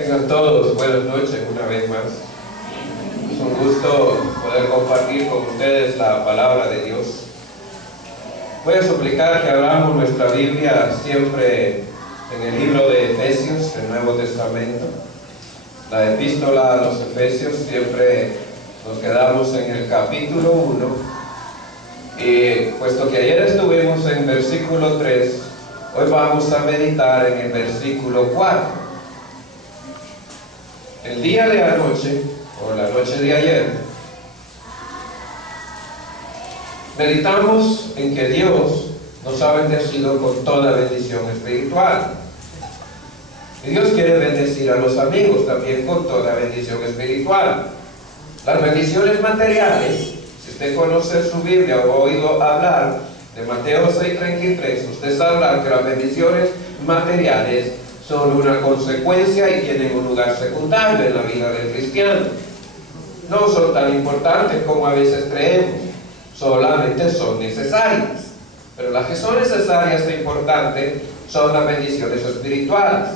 Tengan todos buenas noches una vez más. Es un gusto poder compartir con ustedes la palabra de Dios. Voy a suplicar que abramos nuestra Biblia siempre en el libro de Efesios, el Nuevo Testamento. La epístola a los Efesios, siempre nos quedamos en el capítulo 1. Y puesto que ayer estuvimos en versículo 3, hoy vamos a meditar en el versículo 4. El día de anoche, o la noche de ayer, meditamos en que Dios nos ha bendecido con toda bendición espiritual. Y Dios quiere bendecir a los amigos también con toda bendición espiritual. Las bendiciones materiales, si usted conoce su Biblia o ha oído hablar de Mateo 6:33, usted sabrá que las bendiciones materiales son una consecuencia y tienen un lugar secundario en la vida del cristiano. No son tan importantes como a veces creemos, solamente son necesarias. Pero las que son necesarias e importantes son las bendiciones espirituales.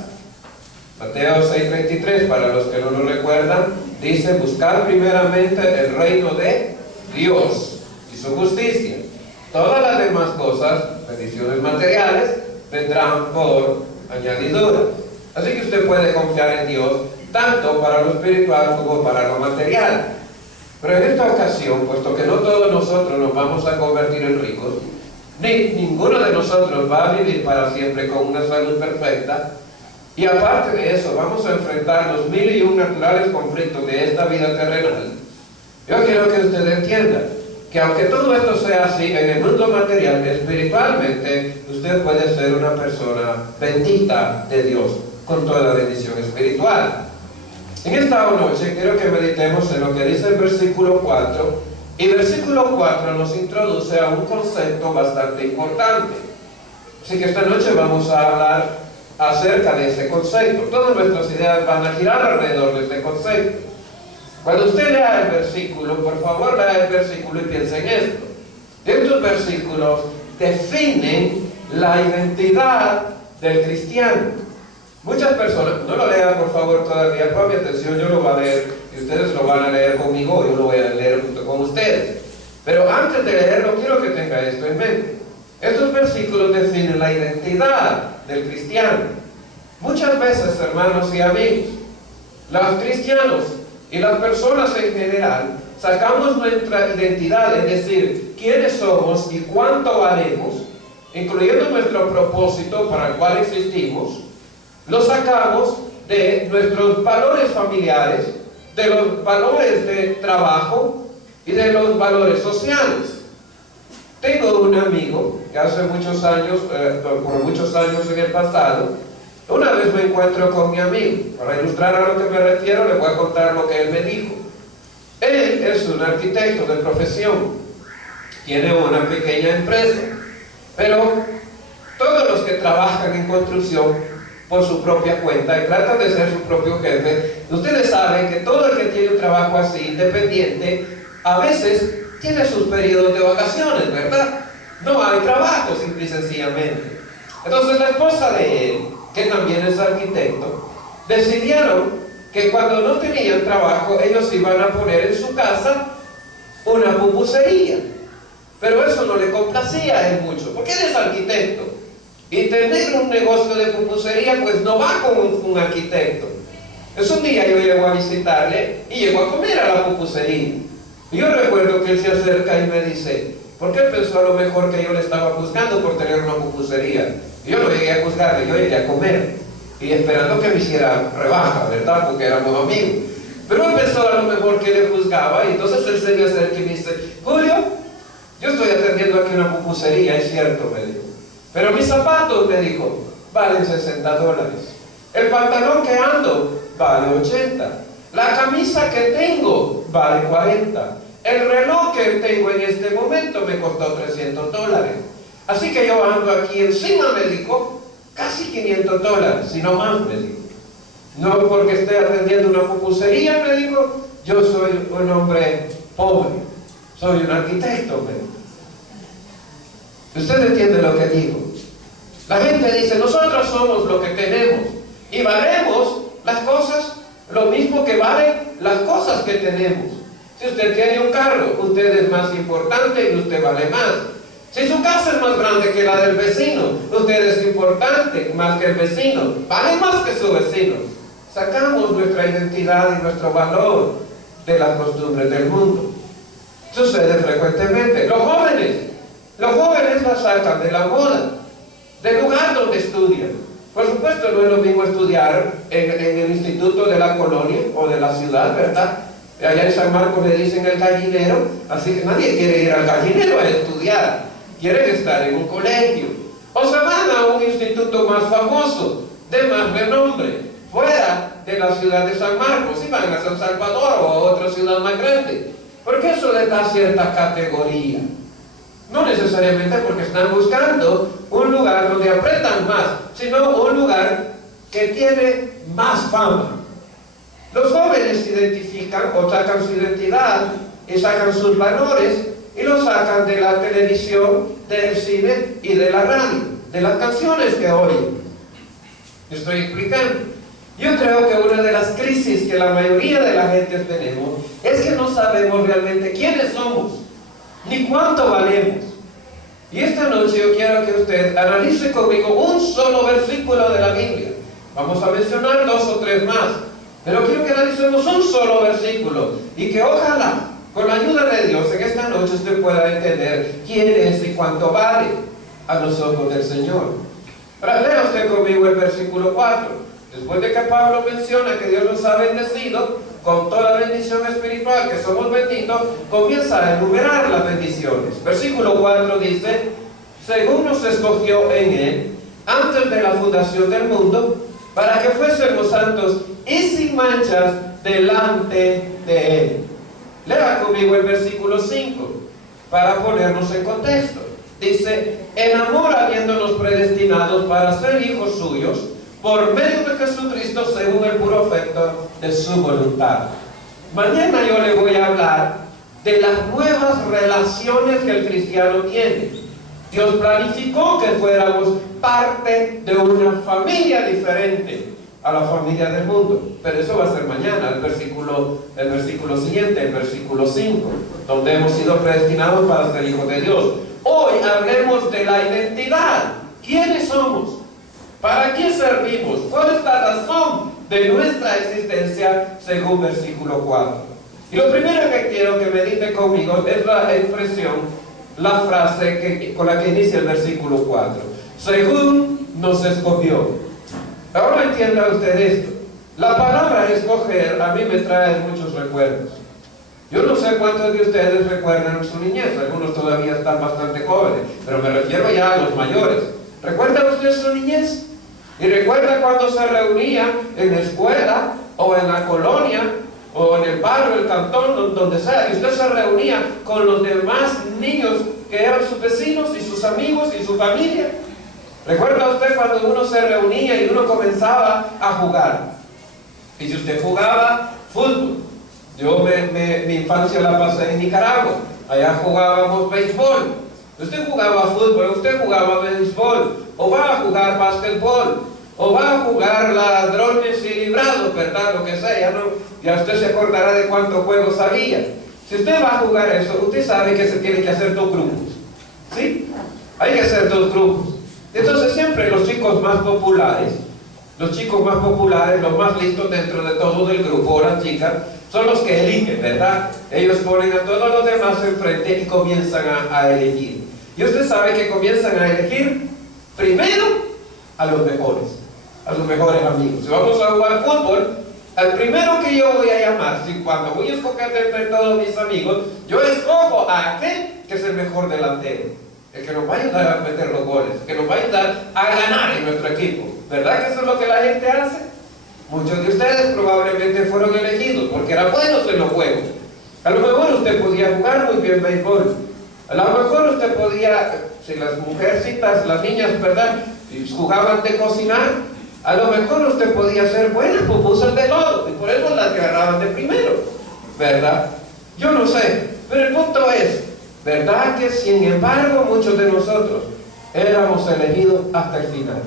Mateo 6:33, para los que no lo recuerdan, dice: buscar primeramente el reino de Dios y su justicia. Todas las demás cosas, bendiciones materiales, vendrán por añadidura. Así que usted puede confiar en Dios tanto para lo espiritual como para lo material. Pero en esta ocasión, puesto que no todos nosotros nos vamos a convertir en ricos, ni ninguno de nosotros va a vivir para siempre con una salud perfecta, y aparte de eso vamos a enfrentar los 1001 naturales conflictos de esta vida terrenal, yo quiero que usted entienda que aunque todo esto sea así en el mundo material, espiritualmente usted puede ser una persona bendita de Dios con toda bendición espiritual. En esta noche quiero que meditemos en lo que dice el versículo 4, y versículo 4 nos introduce a un concepto bastante importante. Así que esta noche vamos a hablar acerca de ese concepto. Todas nuestras ideas van a girar alrededor de este concepto. Cuando usted lea el versículo, por favor lea el versículo y piense en esto. Estos versículos definen la identidad del cristiano. Muchas personas, no lo lean por favor todavía, pongan mi atención, yo lo voy a leer y ustedes lo van a leer conmigo, yo lo voy a leer junto con ustedes. Pero antes de leerlo, quiero que tenga esto en mente. Estos versículos definen la identidad del cristiano. Muchas veces, hermanos y amigos, los cristianos y las personas en general sacamos nuestra identidad, es decir, quiénes somos y cuánto valemos, incluyendo nuestro propósito para el cual existimos, lo sacamos de nuestros valores familiares, de los valores de trabajo y de los valores sociales. Tengo un amigo que hace muchos años, por muchos años en el pasado, una vez me encuentro con mi amigo. Para ilustrar a lo que me refiero, le voy a contar lo que él me dijo. Él es un arquitecto de profesión, tiene una pequeña empresa, pero todos los que trabajan en construcción por su propia cuenta y tratan de ser su propio jefe, ustedes saben que todo el que tiene un trabajo así, independiente, a veces tiene sus periodos de vacaciones, ¿verdad? No hay trabajo, simple y sencillamente. Entonces la esposa de él, que también es arquitecto, decidieron que cuando no tenían trabajo, ellos iban a poner en su casa una pupusería. Pero eso no le complacía a él mucho, porque él es arquitecto. Y tener un negocio de pupusería, pues no va con un arquitecto. Un día yo llego a visitarle y llego a comer a la pupusería. Y yo recuerdo que él se acerca y me dice: ¿por qué pensó a lo mejor que yo le estaba juzgando por tener una pupusería? Y yo no llegué a juzgarle, yo llegué a comer. Y esperando que me hiciera rebaja, ¿verdad? Porque éramos amigos. Pero él pensó a lo mejor que le juzgaba, y entonces él se me acerca y me dice: Julio, yo estoy atendiendo aquí una pupusería, es cierto, me dijo. Pero mis zapatos, me dijo, valen $60. El pantalón que ando vale $80. La camisa que tengo vale $40. El reloj que tengo en este momento me costó $300. Así que yo ando aquí encima, me dijo, casi $500, si no más, me dijo. No porque esté atendiendo una pupusería, me dijo, yo soy un hombre pobre, soy un arquitecto, me dijo. ¿Usted entiende lo que digo? La gente dice: nosotros somos lo que tenemos y valemos las cosas cosas que tenemos. Si usted tiene un carro, usted es más importante y usted vale más. Si su casa es más grande que la del vecino, usted es importante más que el vecino, vale más que su vecino. Sacamos nuestra identidad y nuestro valor de las costumbres del mundo. Sucede frecuentemente. Los jóvenes la sacan de la moda, del lugar donde estudian. Por supuesto, no es lo mismo estudiar en el instituto de la colonia o de la ciudad, ¿verdad? Allá en San Marcos le dicen el gallinero, así que nadie quiere ir al gallinero a estudiar, quieren estar en un colegio. O se van a un instituto más famoso, de más renombre, fuera de la ciudad de San Marcos, y van a San Salvador o a otra ciudad más grande, porque eso les da cierta categoría. No necesariamente porque están buscando un lugar donde aprendan más, sino un lugar que tiene más fama. Los jóvenes se identifican o sacan su identidad y sacan sus valores y los sacan de la televisión, del cine y de la radio, de las canciones que oyen. Estoy explicando. Yo creo que una de las crisis que la mayoría de la gente tenemos es que no sabemos realmente quiénes somos, ni cuánto valemos. Y esta noche yo quiero que usted analice conmigo un solo versículo de la Biblia. Vamos a mencionar 2 o 3 más, pero quiero que analicemos un solo versículo y que ojalá, con la ayuda de Dios, en esta noche usted pueda entender quién es y cuánto vale a los ojos del Señor. Ahora lea usted conmigo el versículo 4. Después de que Pablo menciona que Dios nos ha bendecido con toda bendición espiritual, que somos benditos, comienza a enumerar las bendiciones. Versículo 4 dice: según nos escogió en Él, antes de la fundación del mundo, para que fuésemos santos y sin manchas delante de Él. Lea conmigo el versículo 5, para ponernos en contexto. Dice: en amor habiéndonos predestinados para ser hijos suyos, por medio de Jesucristo, según el puro afecto de su voluntad. Mañana yo le voy a hablar de las nuevas relaciones que el cristiano tiene. Dios planificó que fuéramos parte de una familia diferente a la familia del mundo. Pero eso va a ser mañana, el versículo siguiente, el versículo 5, donde hemos sido predestinados para ser hijos de Dios. Hoy hablemos de la identidad. ¿Quiénes somos? ¿Para qué servimos? ¿Cuál es la razón de nuestra existencia según versículo 4? Y lo primero que quiero que medite conmigo es la expresión, la frase con la que inicia el versículo 4. Según nos escogió. Ahora entienda usted esto. La palabra escoger a mí me trae muchos recuerdos. Yo no sé cuántos de ustedes recuerdan su niñez. Algunos todavía están bastante jóvenes, pero me refiero ya a los mayores. ¿Recuerda usted su niñez? Y recuerda cuando se reunía en la escuela, o en la colonia, o en el barrio, el cantón, donde sea, y usted se reunía con los demás niños que eran sus vecinos y sus amigos y su familia. ¿Recuerda usted cuando uno se reunía y uno comenzaba a jugar? Y si usted jugaba fútbol, yo mi infancia la pasé en Nicaragua, allá jugábamos béisbol. Usted jugaba fútbol, usted jugaba béisbol, o va a jugar básquetbol, o va a jugar ladrones y librados, ¿verdad? Lo que sea, ya usted se acordará de cuántos juegos había. Si usted va a jugar eso, usted sabe que se tiene que hacer 2 grupos, ¿sí? Hay que hacer 2 grupos. Entonces siempre los chicos más populares, los más listos dentro de todo el grupo, o las chicas, son los que eligen, ¿verdad? Ellos ponen a todos los demás enfrente y comienzan a elegir. Y usted sabe que comienzan a elegir primero a los mejores amigos. Si vamos a jugar fútbol, al primero que yo voy a llamar, si cuando voy a escoger entre todos mis amigos, yo escojo a aquel que es el mejor delantero, el que nos va a ayudar a meter los goles, el que nos va a ayudar a ganar en nuestro equipo. ¿Verdad que eso es lo que la gente hace? Muchos de ustedes probablemente fueron elegidos porque eran buenos en los juegos. A lo mejor usted podía jugar muy bien béisbol. A lo mejor usted podía, si las mujercitas, las niñas, ¿verdad?, jugaban de cocinar, a lo mejor usted podía ser buena pupusas de lodo, y por eso las agarraban de primero, ¿verdad? Yo no sé, pero el punto es, ¿verdad que sin embargo muchos de nosotros éramos elegidos hasta el final?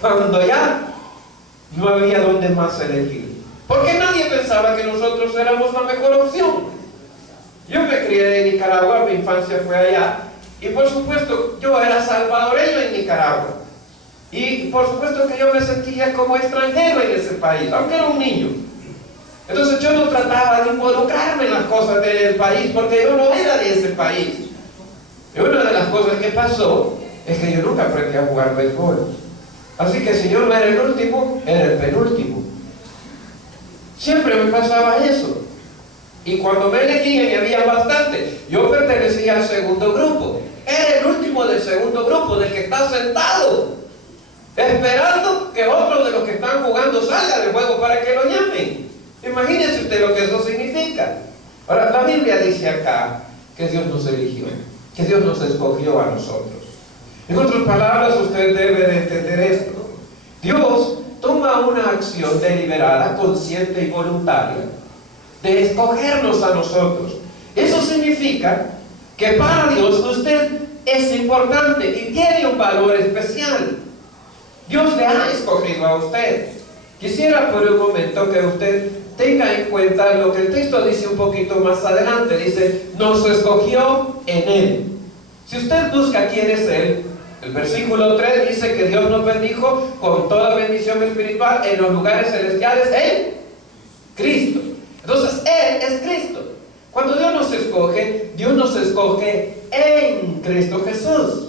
Cuando ya no había donde más elegir. Porque nadie pensaba pensaba que nosotros éramos la mejor opción. Yo me crié en Nicaragua, mi infancia fue allá, y por supuesto yo era salvadoreño en Nicaragua. Y por supuesto que yo me sentía como extranjero en ese país, aunque era un niño. Entonces yo no trataba de involucrarme en las cosas del país, porque yo no era de ese país. Y una de las cosas que pasó es que yo nunca aprendí a jugar béisbol. Así que si yo no era el último, era el penúltimo. Siempre me pasaba eso. Y cuando me elegían, y había bastante, yo pertenecía al segundo grupo. Era el último del segundo grupo, del que está sentado, esperando que otro de los que están jugando salga del juego para que lo llamen. Imagínense usted lo que eso significa. Ahora, la Biblia dice acá que Dios nos eligió, que Dios nos escogió a nosotros. En otras palabras, usted debe de entender esto. Dios toma una acción deliberada, consciente y voluntaria de escogernos a nosotros. Eso significa que para Dios usted es importante y tiene un valor especial. Dios le ha escogido a usted. Quisiera por un momento que usted tenga en cuenta lo que el texto dice un poquito más adelante. Dice, nos escogió en Él. Si usted busca quién es Él, el versículo 3 dice que Dios nos bendijo con toda bendición espiritual en los lugares celestiales en Cristo. Entonces, Él es Cristo. Cuando Dios nos escoge en Cristo Jesús.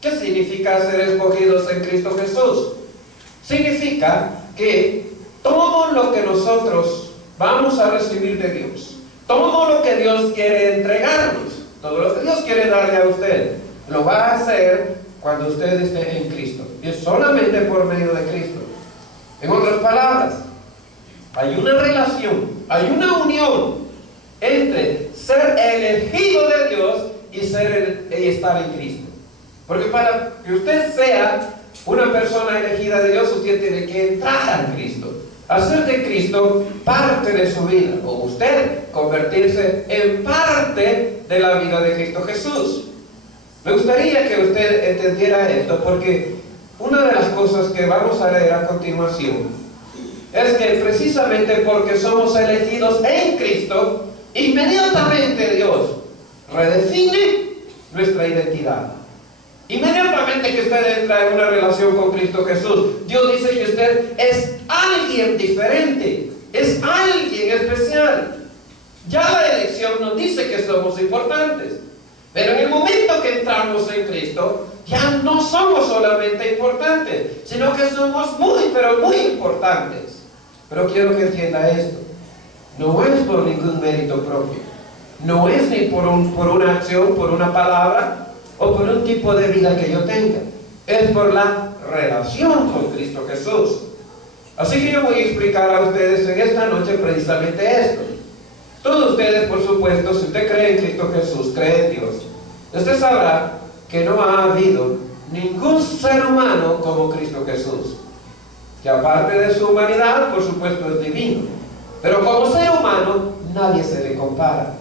¿Qué significa ser escogidos en Cristo Jesús? Significa que todo lo que nosotros vamos a recibir de Dios, todo lo que Dios quiere entregarnos, todo lo que Dios quiere darle a usted, lo va a hacer cuando usted esté en Cristo. Y es solamente por medio de Cristo. En otras palabras, hay una relación, hay una unión entre ser elegido de Dios y estar en Cristo. Porque para que usted sea una persona elegida de Dios, usted tiene que entrar en Cristo, hacer de Cristo parte de su vida, o usted convertirse en parte de la vida de Cristo Jesús. Me gustaría que usted entendiera esto, porque una de las cosas que vamos a leer a continuación es que precisamente porque somos elegidos en Cristo, inmediatamente Dios redefine nuestra identidad. Inmediatamente que usted entra en una relación con Cristo Jesús, Dios dice que usted es alguien diferente, es alguien especial. Ya la elección nos dice que somos importantes, pero en el momento que entramos en Cristo, ya no somos solamente importantes, sino que somos muy, pero muy importantes. Pero quiero que entienda esto. No es por ningún mérito propio. No es ni por una acción, por una palabra, o por un tipo de vida que yo tenga. Es por la relación con Cristo Jesús. Así que yo voy a explicar a ustedes en esta noche precisamente esto. Todos ustedes, por supuesto, si usted cree en Cristo Jesús, cree en Dios, usted sabrá que no ha habido ningún ser humano como Cristo Jesús. Que aparte de su humanidad, por supuesto, es divino. Pero como ser humano, nadie se le compara.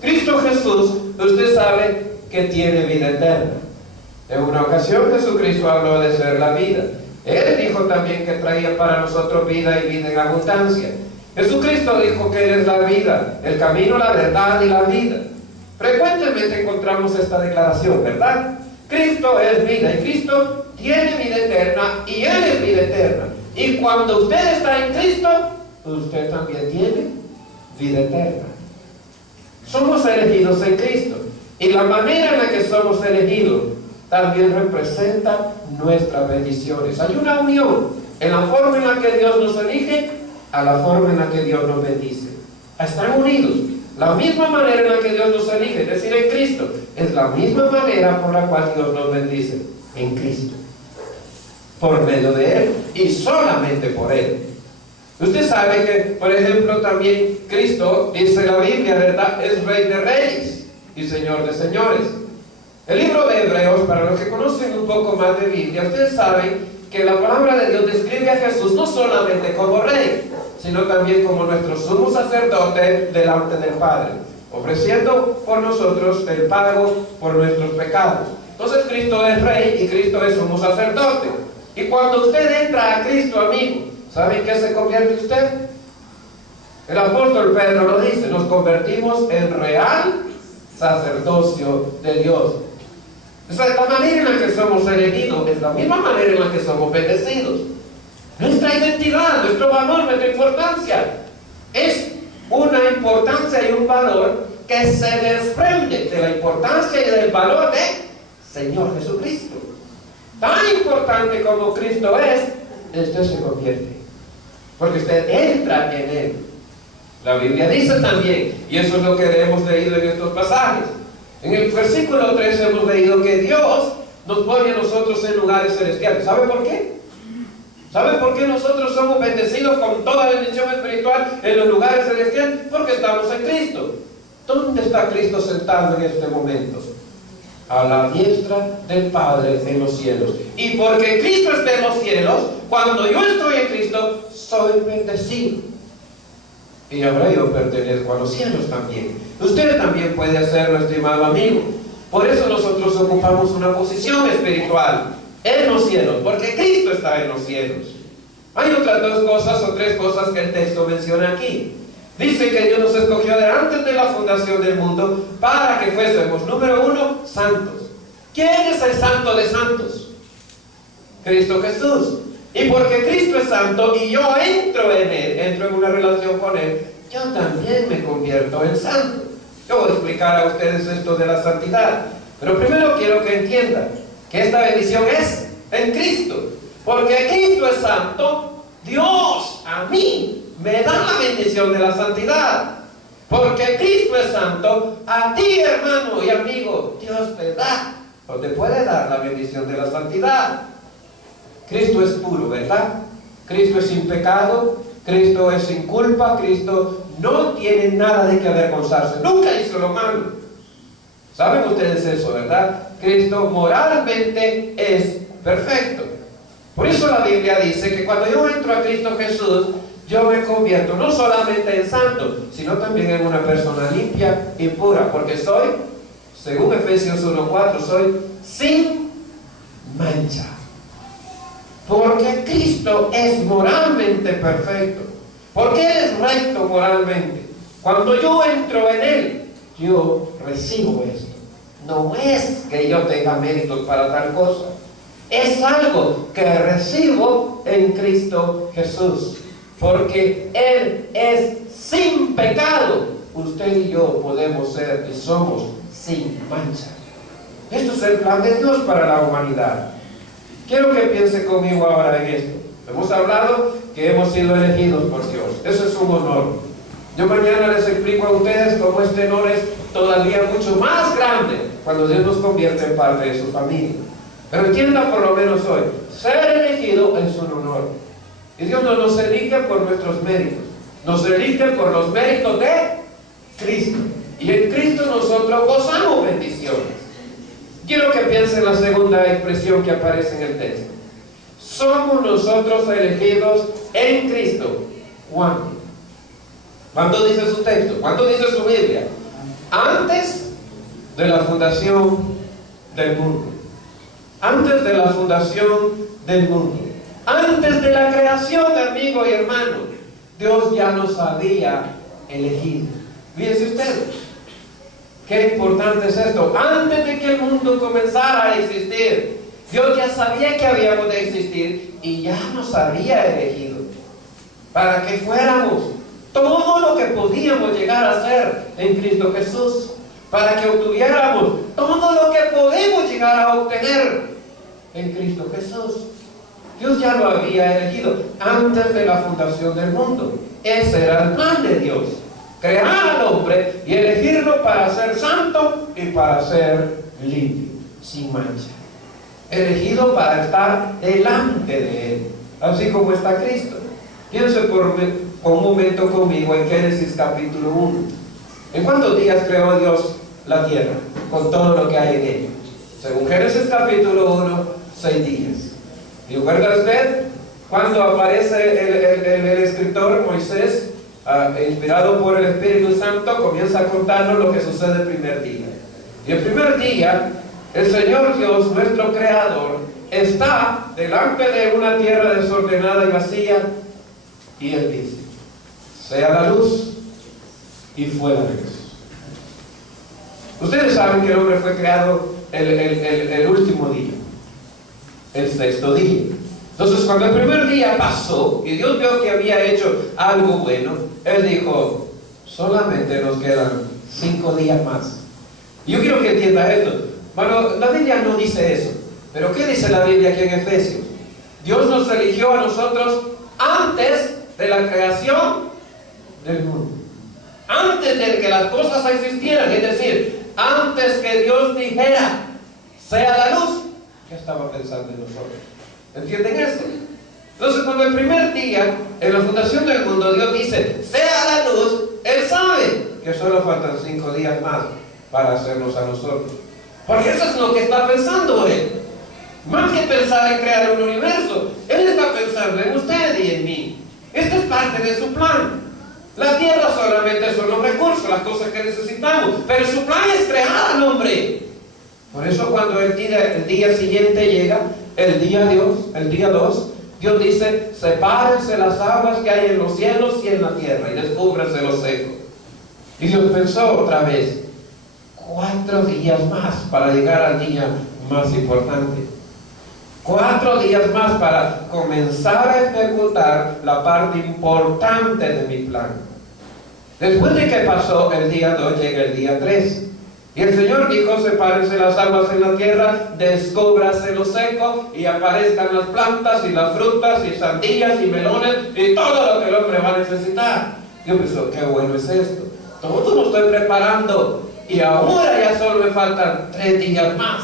Cristo Jesús, usted sabe que tiene vida eterna. En una ocasión Jesucristo habló de ser la vida. Él dijo también que traía para nosotros vida y vida en abundancia. Jesucristo dijo que Él es la vida, el camino, la verdad y la vida. Frecuentemente encontramos esta declaración, ¿verdad? Cristo es vida y Cristo tiene vida eterna y Él es vida eterna. Y cuando usted está en Cristo, usted también tiene vida eterna. Somos elegidos en Cristo. Y la manera en la que somos elegidos también representa nuestras bendiciones. Hay una unión en la forma en la que Dios nos elige a la forma en la que Dios nos bendice. Están unidos. La misma manera en la que Dios nos elige, es decir, en Cristo, es la misma manera por la cual Dios nos bendice, en Cristo. Por medio de Él y solamente por Él. Usted sabe que, por ejemplo, también Cristo, dice la Biblia, ¿verdad?, es Rey de Reyes y Señor de señores. El libro de Hebreos, para los que conocen un poco más de Biblia, ustedes saben que la palabra de Dios describe a Jesús no solamente como Rey, sino también como nuestro sumo sacerdote delante del Padre, ofreciendo por nosotros el pago por nuestros pecados. Entonces Cristo es Rey y Cristo es sumo sacerdote. Y cuando usted entra a Cristo, amigo, ¿saben qué se convierte usted? El apóstol Pedro lo dice, nos convertimos en real sacerdocio de Dios. O sea, la manera en la que somos elegidos es la misma manera en la que somos bendecidos. Nuestra identidad, nuestro valor, nuestra importancia es una importancia y un valor que se desprende de la importancia y del valor de Señor Jesucristo. Tan importante como Cristo es, usted se convierte, porque usted entra en Él. La Biblia dice también, y eso es lo que hemos leído en estos pasajes. En el versículo 3 hemos leído que Dios nos pone a nosotros en lugares celestiales. ¿Sabe por qué? ¿Sabe por qué nosotros somos bendecidos con toda bendición espiritual en los lugares celestiales? Porque estamos en Cristo. ¿Dónde está Cristo sentado en este momento? A la diestra del Padre en los cielos. Y porque Cristo está en los cielos, cuando yo estoy en Cristo, soy bendecido. Y ahora yo pertenezco a los cielos también. Usted también puede hacerlo, estimado amigo. Por eso nosotros ocupamos una posición espiritual en los cielos, porque Cristo está en los cielos. Hay otras dos cosas o tres cosas que el texto menciona aquí. Dice que Dios nos escogió de antes de la fundación del mundo para que fuésemos, número uno, santos. ¿Quién es el santo de santos? Cristo Jesús. Y porque Cristo es santo y yo entro en Él, entro en una relación con Él, yo también me convierto en santo. Yo voy a explicar a ustedes esto de la santidad. Pero primero quiero que entiendan que esta bendición es en Cristo. Porque Cristo es santo, Dios a mí me da la bendición de la santidad. Porque Cristo es santo, a ti, hermano y amigo, Dios te da o te puede dar la bendición de la santidad. Cristo es puro, ¿verdad? Cristo es sin pecado, Cristo es sin culpa, Cristo no tiene nada de que avergonzarse, nunca hizo lo malo. ¿Saben ustedes eso, verdad? Cristo moralmente es perfecto. Por eso la Biblia dice que cuando yo entro a Cristo Jesús, yo me convierto no solamente en santo, sino también en una persona limpia y pura, porque soy, según Efesios 1:4, soy sin mancha. Porque Cristo es moralmente perfecto. Porque Él es recto moralmente. Cuando yo entro en Él, yo recibo esto. No es que yo tenga méritos para tal cosa. Es algo que recibo en Cristo Jesús. Porque Él es sin pecado. Usted y yo podemos ser y somos sin mancha. Esto es el plan de Dios para la humanidad. Quiero que piense conmigo ahora en esto. Hemos hablado que hemos sido elegidos por Dios. Eso es un honor. Yo mañana les explico a ustedes cómo este honor es todavía mucho más grande cuando Dios nos convierte en parte de su familia. Pero entienda por lo menos hoy, ser elegido es un honor. Y Dios no nos elige por nuestros méritos. Nos elige por los méritos de Cristo. Y en Cristo nosotros gozamos bendiciones. Quiero que piensen en la segunda expresión que aparece en el texto. Somos nosotros elegidos en Cristo. ¿Cuándo? ¿Cuándo dice su texto? ¿Cuándo dice su Biblia? Antes de la fundación del mundo. Antes de la fundación del mundo. Antes de la creación, amigo y hermano. Dios ya nos había elegido. Fíjense ustedes. Qué importante es esto. Antes de que el mundo comenzara a existir, Dios ya sabía que habíamos de existir y ya nos había elegido para que fuéramos todo lo que podíamos llegar a ser en Cristo Jesús, para que obtuviéramos todo lo que podemos llegar a obtener en Cristo Jesús. Dios ya lo había elegido antes de la fundación del mundo. Ese era el plan de Dios. Crear al hombre y elegirlo para ser santo y para ser limpio, sin mancha. Elegido para estar delante de Él, así como está Cristo. Piense por un momento conmigo en Génesis capítulo 1. ¿En cuántos días creó Dios la tierra? Con todo lo que hay en ella. Según Génesis capítulo 1, 6 días. ¿Y recuerda usted cuando aparece el escritor Moisés? Inspirado por el Espíritu Santo, comienza a contarnos lo que sucede el primer día. Y el primer día, el Señor Dios, nuestro Creador, está delante de una tierra desordenada y vacía, y Él dice: sea la luz, y fue la luz. Ustedes saben que el hombre fue creado el último día, el sexto día. Entonces, cuando el primer día pasó y Dios vio que había hecho algo bueno, Él dijo: solamente nos quedan 5 días más. Y yo quiero que entienda esto. Bueno, la Biblia no dice eso, pero ¿qué dice la Biblia aquí en Efesios? Dios nos eligió a nosotros antes de la creación del mundo, antes de que las cosas existieran, es decir, antes que Dios dijera sea la luz, ¿qué estaba pensando en nosotros? ¿Entienden esto? Entonces, cuando el primer día en la fundación del mundo Dios dice sea la luz, Él sabe que solo faltan 5 días más para hacernos a nosotros, porque eso es lo que está pensando Él. Más que pensar en crear un universo, Él está pensando en usted y en mí. Esto es parte de su plan. La tierra solamente son los recursos, las cosas que necesitamos, pero su plan es crear al hombre. Por eso cuando el día siguiente llega, el día 2, Dios dice: sepárense las aguas que hay en los cielos y en la tierra, y descúbranse lo seco. Y Dios pensó otra vez: 4 días más para llegar al día más importante. 4 días más para comenzar a ejecutar la parte importante de mi plan. Después de que pasó el día 2, llega el día 3. Y el Señor dijo: sepárense las aguas en la tierra, descúbrase lo seco, y aparezcan las plantas y las frutas y sandías y melones y todo lo que el hombre va a necesitar. Yo pienso: qué bueno es esto. Todo lo estoy preparando y ahora ya solo me faltan 3 días más.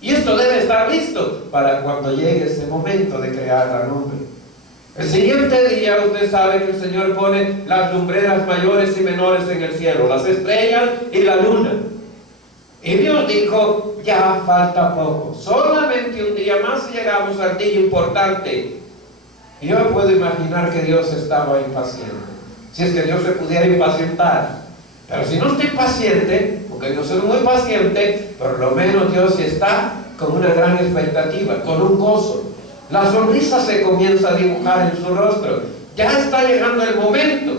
Y esto debe estar listo para cuando llegue ese momento de crear al hombre. El siguiente día usted sabe que el Señor pone las lumbreras mayores y menores en el cielo, las estrellas y la luna. Y Dios dijo: ya falta poco, solamente un día más y llegamos al día importante. Y yo me puedo imaginar que Dios estaba impaciente, si es que Dios se pudiera impacientar. Pero si no está impaciente, porque Dios es muy paciente, por lo menos Dios está con una gran expectativa, con un gozo. La sonrisa se comienza a dibujar en su rostro. Ya está llegando el momento,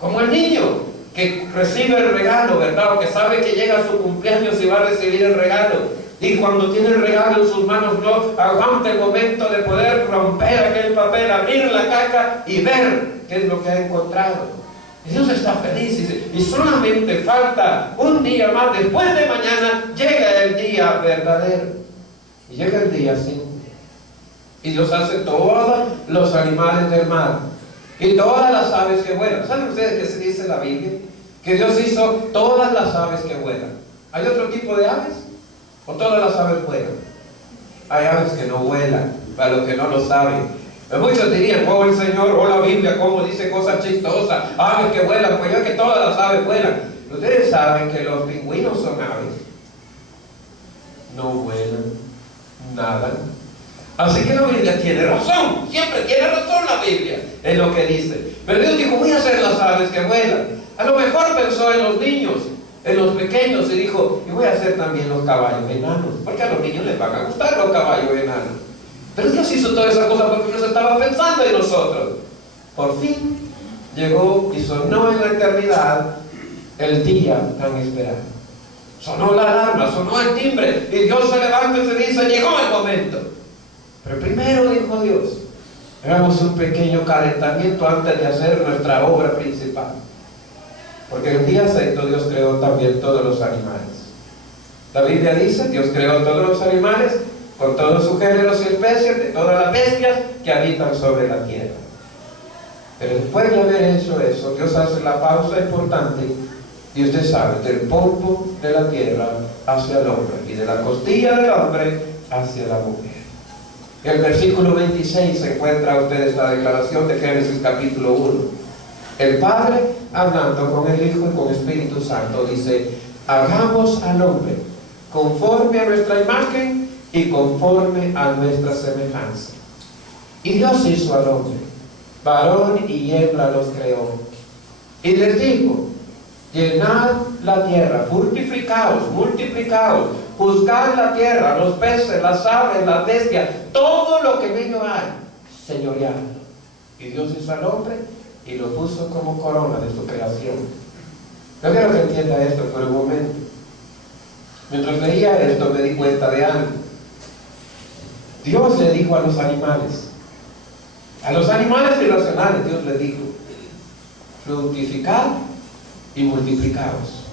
como el niño que recibe el regalo, ¿verdad? O que sabe que llega su cumpleaños y va a recibir el regalo. Y cuando tiene el regalo en sus manos, no aguanta el momento de poder romper aquel papel, abrir la caja y ver qué es lo que ha encontrado. Y Dios está feliz y solamente falta un día más. Después de mañana llega el día verdadero. Y llega el día 5. Y Dios hace todos los animales del mar y todas las aves que vuelan. ¿Saben ustedes qué se dice en la Biblia? Que Dios hizo todas las aves que vuelan. ¿Hay otro tipo de aves? ¿O todas las aves vuelan? Hay aves que no vuelan, para los que no lo saben. Pero muchos dirían: oh, el Señor, oh, la Biblia, cómo dice cosas chistosas, aves que vuelan. Pues yo que todas las aves vuelan. Ustedes saben que los pingüinos son aves. No vuelan, nadan. Así que la Biblia tiene razón, siempre tiene razón la Biblia en lo que dice. Pero Dios dijo: voy a hacer las aves que vuelan. A lo mejor pensó en los niños, en los pequeños, y dijo: y voy a hacer también los caballos enanos, porque a los niños les van a gustar los caballos enanos. Pero Dios hizo todas esas cosas porque Dios estaba pensando en nosotros. Por fin llegó y sonó en la eternidad el día tan esperado. Sonó la alarma, sonó el timbre, y Dios se levanta y se dice: llegó el momento. Pero primero dijo Dios: hagamos un pequeño calentamiento antes de hacer nuestra obra principal. Porque el día 6 Dios creó también todos los animales. La Biblia dice: Dios creó todos los animales con todos sus géneros y especies, de todas las bestias que habitan sobre la tierra. Pero después de haber hecho eso, Dios hace la pausa importante, y usted sabe: del polvo de la tierra hacia el hombre, y de la costilla del hombre hacia la mujer. En el versículo 26 se encuentra usted esta declaración de Génesis capítulo 1. El Padre, hablando con el Hijo y con el Espíritu Santo, dice: hagamos al hombre conforme a nuestra imagen y conforme a nuestra semejanza. Y Dios hizo al hombre, varón y hembra los creó. Y les dijo: llenad la tierra, multiplicaos, juzgad la tierra, los peces, las aves, las bestias, todo lo que en ello hay, señoread. Y Dios hizo al hombre y lo puso como corona de su creación. Yo quiero que entienda esto por un momento. Mientras leía esto me di cuenta de algo. Dios le dijo a los animales irracionales, Dios le dijo: fructificad y multiplicaos.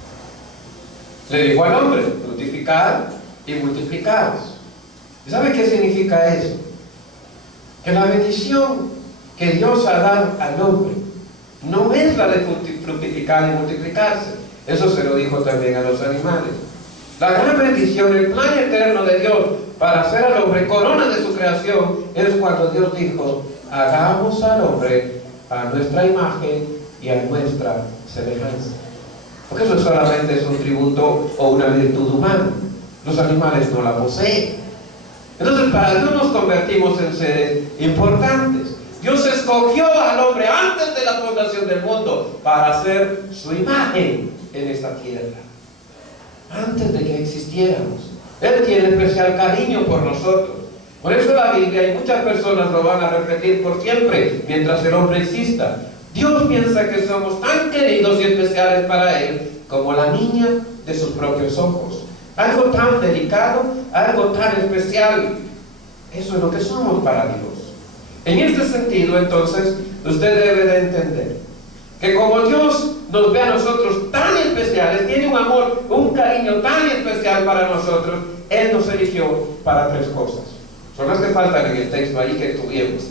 Le dijo al hombre: fructificad y multiplicaos. ¿Y sabe qué significa eso? Que la bendición que Dios ha dado al hombre no es la de fructificar y multiplicarse. Eso se lo dijo también a los animales. La gran bendición, el plan eterno de Dios para hacer al hombre corona de su creación, es cuando Dios dijo: hagamos al hombre a nuestra imagen y a nuestra semejanza. Porque eso solamente es un tributo o una virtud humana. Los animales no la poseen. Entonces, para Dios nos convertimos en seres importantes. Dios escogió al hombre antes de la fundación del mundo para hacer su imagen en esta tierra. Antes de que existiéramos. Él tiene especial cariño por nosotros. Por eso la Biblia, y muchas personas lo van a repetir por siempre, mientras el hombre exista: Dios piensa que somos tan queridos y especiales para Él como la niña de sus propios ojos. Algo tan delicado, algo tan especial. Eso es lo que somos para Dios. En este sentido, entonces, usted debe de entender que como Dios nos ve a nosotros tan especiales, tiene un amor, un cariño tan especial para nosotros, Él nos eligió para 3 cosas. Son las que faltan en el texto ahí que estudiemos.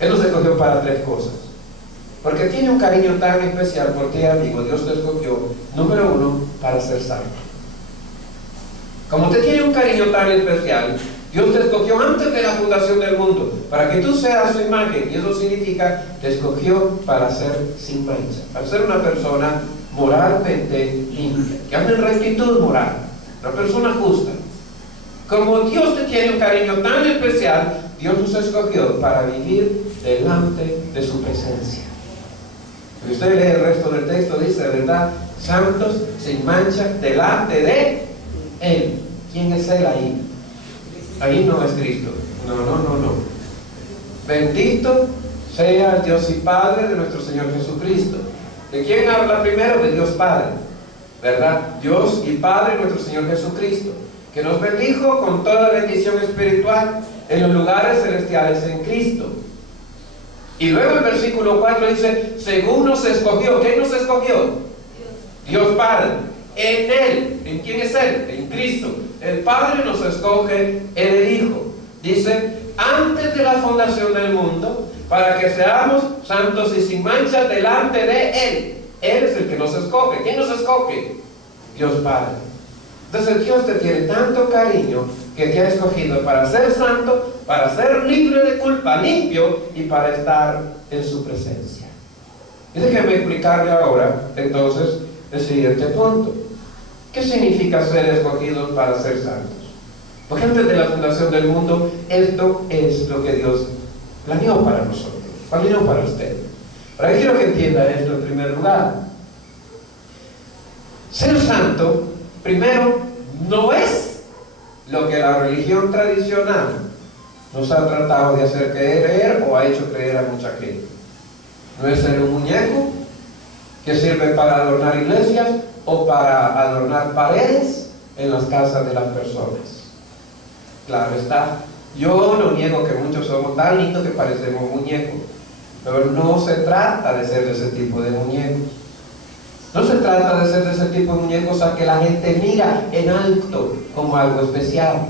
Él nos escogió para 3 cosas. Porque tiene un cariño tan especial por ti, amigo. Dios te escogió, número 1, para ser santo. Como usted tiene un cariño tan especial, Dios te escogió antes de la fundación del mundo, para que tú seas su imagen, y eso significa, te escogió para ser sin mancha, para ser una persona moralmente limpia, que ande en rectitud moral, una persona justa. Como Dios te tiene un cariño tan especial, Dios nos escogió para vivir delante de su presencia. Si usted lee el resto del texto, dice, ¿verdad? Santos, sin mancha, delante de Él. ¿Quién es Él ahí? Ahí no es Cristo. No. Bendito sea el Dios y Padre de nuestro Señor Jesucristo. ¿De quién habla primero? De Dios Padre, ¿verdad? Dios y Padre nuestro Señor Jesucristo, que nos bendijo con toda bendición espiritual en los lugares celestiales en Cristo. Y luego el versículo 4 dice: según nos escogió. ¿Quién nos escogió? Dios Padre. En Él. ¿En quién es Él? En Cristo. El Padre nos escoge en el Hijo. Dice: antes de la fundación del mundo, para que seamos santos y sin mancha delante de Él. Él es el que nos escoge. ¿Quién nos escoge? Dios Padre. Entonces Dios te tiene tanto cariño que te ha escogido para ser santo, para ser libre de culpa, limpio, y para estar en su presencia. Y déjeme explicarle ahora entonces el siguiente punto. ¿Qué significa ser escogidos para ser santos? Porque antes de la fundación del mundo, esto es lo que Dios planeó para nosotros, planeó para usted. Ahora yo quiero que entienda esto en primer lugar. Ser santo, primero, no es lo que la religión tradicional nos ha tratado de hacer creer o ha hecho creer a mucha gente. No es ser un muñeco que sirve para adornar iglesias o para adornar paredes en las casas de las personas. Claro está, yo no niego que muchos somos tan lindos que parecemos muñecos, pero no se trata de ser de ese tipo de muñecos. No se trata de ser de ese tipo de muñecos a que la gente mira en alto como algo especial.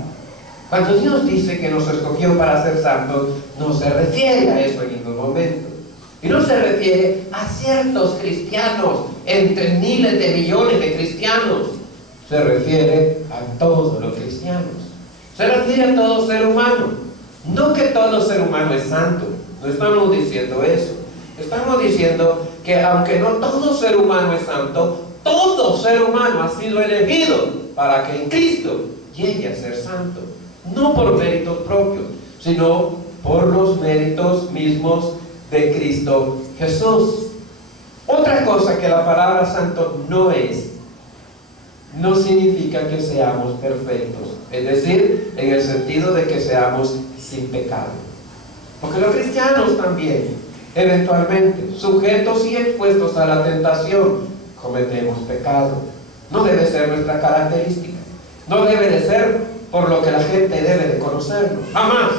Cuando Dios dice que nos escogió para ser santos, no se refiere a eso en ningún momento. Y no se refiere a ciertos cristianos, entre miles de millones de cristianos. Se refiere a todos los cristianos. Se refiere a todo ser humano. No que todo ser humano es santo. No estamos diciendo eso. Estamos diciendo que aunque no todo ser humano es santo, todo ser humano ha sido elegido para que en Cristo llegue a ser santo. No por méritos propios, sino por los méritos mismos de Cristo Jesús. Otra cosa que la palabra santo no es, no significa que seamos perfectos, es decir, en el sentido de que seamos sin pecado. Porque los cristianos también eventualmente, sujetos y expuestos a la tentación, cometemos pecado. No debe ser nuestra característica. No debe de ser por lo que la gente debe de conocernos. Jamás.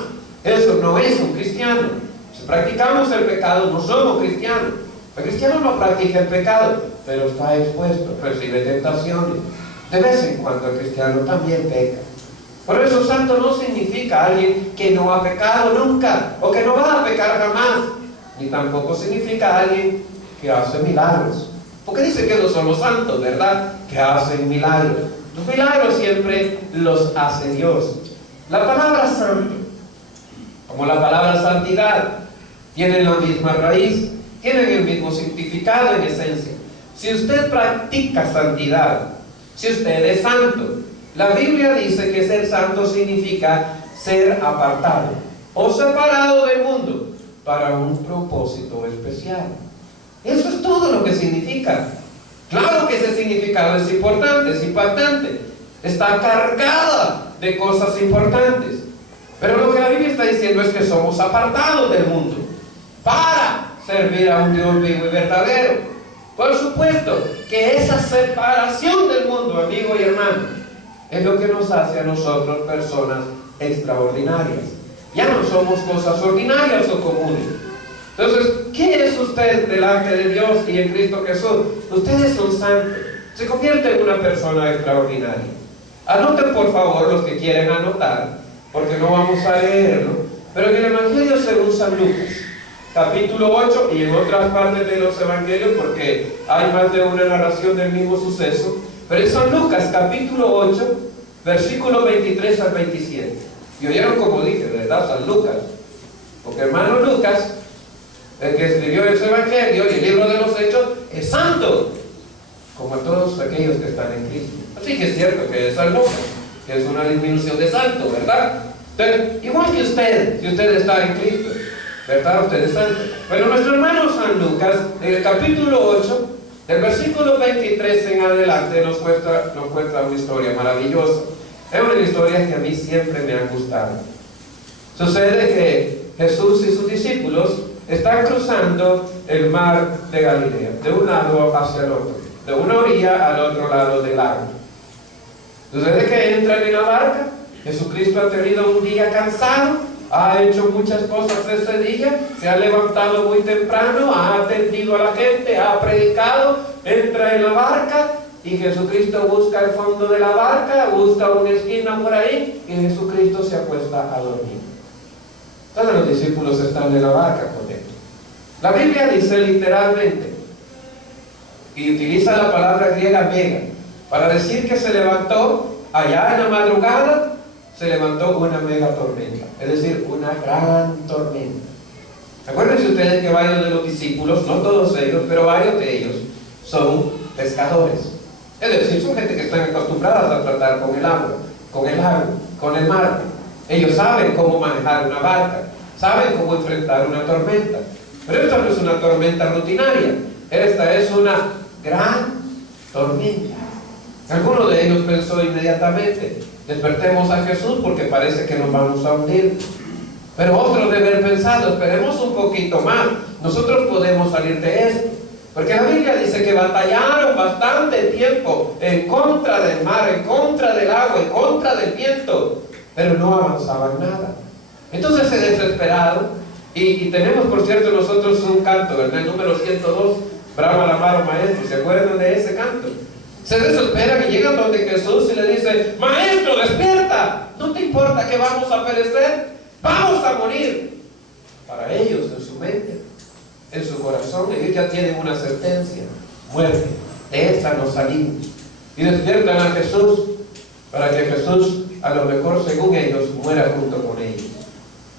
Eso no es un cristiano. Si practicamos el pecado, no somos cristianos. El cristiano no practica el pecado, pero está expuesto, recibe tentaciones. De vez en cuando el cristiano también peca. Por eso santo no significa alguien que no ha pecado nunca, o que no va a pecar jamás. Ni tampoco significa alguien que hace milagros. Porque dice que no son los santos, ¿verdad? Que hacen milagros. Los milagros siempre los hace Dios. La palabra santo, como la palabra santidad, tienen la misma raíz, tienen el mismo significado en esencia. Si usted practica santidad, si usted es santo, la Biblia dice que ser santo significa ser apartado o separado del mundo para un propósito especial. Eso es todo lo que significa. Claro que ese significado es importante, es impactante, está cargada de cosas importantes. Pero lo que la Biblia está diciendo es que somos apartados del mundo para servir a un Dios vivo y verdadero. Por supuesto que esa separación del mundo, amigo y hermano, es lo que nos hace a nosotros personas extraordinarias. Ya no somos cosas ordinarias o comunes. Entonces, ¿qué es usted delante de Dios y en Cristo Jesús? Ustedes son santos. Se convierte en una persona extraordinaria. Anoten por favor los que quieren anotar, porque no vamos a leerlo. Pero en el Evangelio según San Lucas, capítulo 8, y en otras partes de los Evangelios, porque hay más de una narración del mismo suceso, pero en San Lucas, capítulo 8, versículos 23 al 27. Y oyeron como dije, ¿verdad? San Lucas. Porque hermano Lucas, el que escribió ese Evangelio y el libro de los Hechos, es santo, como todos aquellos que están en Cristo. Así que es cierto que es San Lucas, que es una disminución de santo, ¿verdad? Entonces, igual que usted, si usted está en Cristo, ¿verdad? Usted es santo. Pero nuestro hermano San Lucas, en el capítulo 8, del versículo 23 en adelante, nos cuenta una historia maravillosa. Es una historia que a mí siempre me ha gustado. Sucede que Jesús y sus discípulos están cruzando el mar de Galilea, de un lado hacia el otro, de una orilla al otro lado del lago. Sucede que entran en la barca. Jesucristo ha tenido un día cansado, ha hecho muchas cosas ese día, se ha levantado muy temprano, ha atendido a la gente, ha predicado, entra en la barca y Jesucristo busca el fondo de la barca, busca una esquina por ahí y Jesucristo se acuesta a dormir. Todos los discípulos están en la barca con él. La Biblia dice literalmente, y utiliza la palabra griega mega, para decir que se levantó allá en la madrugada, se levantó una mega tormenta, es decir, una gran tormenta. Acuérdense ustedes que varios de los discípulos, no todos ellos, pero varios de ellos, son pescadores. Es decir, son gente que están acostumbradas a tratar con el agua, con el agua, con el mar. Ellos saben cómo manejar una barca, saben cómo enfrentar una tormenta. Pero esta no es una tormenta rutinaria, esta es una gran tormenta. Alguno de ellos pensó inmediatamente, despertemos a Jesús porque parece que nos vamos a hundir. Pero otros de haber pensado, esperemos un poquito más, nosotros podemos salir de esto. Porque la Biblia dice que batallaron bastante tiempo en contra del mar, en contra del agua, en contra del viento, pero no avanzaban nada. Entonces se desesperaron, y tenemos por cierto nosotros un canto, ¿verdad? El número 102, Bravo al amado maestro, ¿se acuerdan de ese canto? Se desesperan y llegan donde Jesús y le dicen, maestro, despierta, ¿no te importa que vamos a perecer? Vamos a morir. Para ellos, en su mente, en su corazón, ellos ya tienen una sentencia, muerte, de esta nos salimos. Y despiertan a Jesús para que Jesús, a lo mejor según ellos, muera junto con ellos.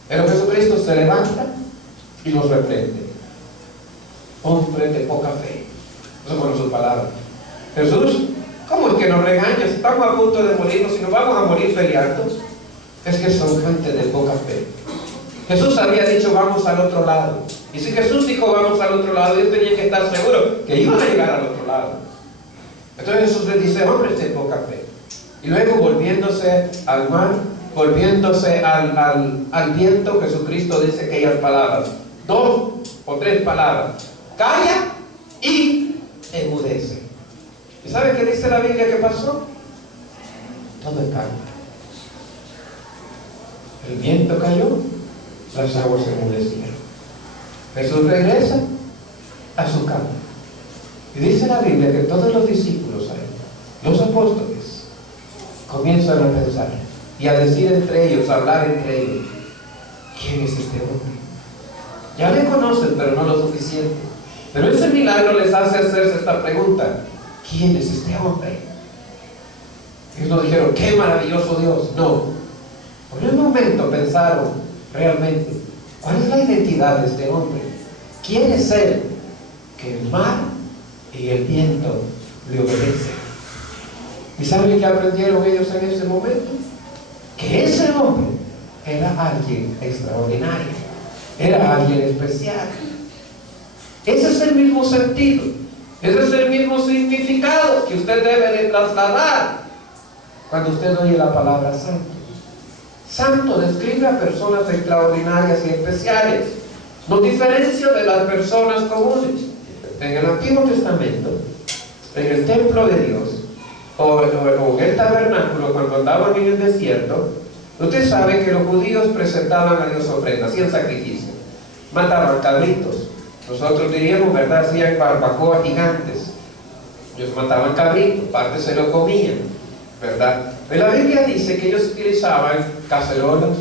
Pero Jesucristo se levanta y los reprende. Hombre de poca fe. Eso con sus palabras. Jesús, ¿cómo es que nos regañas? Estamos a punto de morirnos y nos vamos a morir peleando. Es que son gente de poca fe. Jesús había dicho vamos al otro lado. Y si Jesús dijo vamos al otro lado, ellos tenían que estar seguros que iban a llegar al otro lado. Entonces Jesús les dice, hombres de poca fe. Y luego volviéndose al mar, volviéndose al viento, Jesucristo dice aquellas palabras. 2 o 3 palabras: calla y enmudece. ¿Y sabe qué dice la Biblia que pasó? Todo calma. El viento cayó, las aguas se enmudecieron. Jesús regresa a su campo. Y dice la Biblia que todos los discípulos ahí, los apóstoles, comienzan a pensar y a decir entre ellos, a hablar entre ellos: ¿quién es este hombre? Ya le conocen, pero no lo suficiente. Pero ese milagro les hace hacerse esta pregunta: ¿quién es este hombre? Ellos no dijeron: ¡qué maravilloso Dios! No. Por un momento pensaron realmente: ¿cuál es la identidad de este hombre? ¿Quién es él? Que el mar y el viento le obedecen. ¿Y saben qué aprendieron ellos en ese momento? Que ese hombre era alguien extraordinario, era alguien especial. Ese es el mismo sentido, ese es el mismo significado que usted debe de trasladar cuando usted oye la palabra santo. Santo describe a personas extraordinarias y especiales, nos diferencia de las personas comunes. En el Antiguo Testamento, en el templo de Dios, o en el tabernáculo, cuando andaban en el desierto, usted sabe que los judíos presentaban a Dios ofrendas, hacían sacrificios, mataban cabritos. Nosotros diríamos, ¿verdad?, hacían barbacoas gigantes. Ellos mataban cabritos, parte se lo comían, ¿verdad? Pero la Biblia dice que ellos utilizaban cacerolas,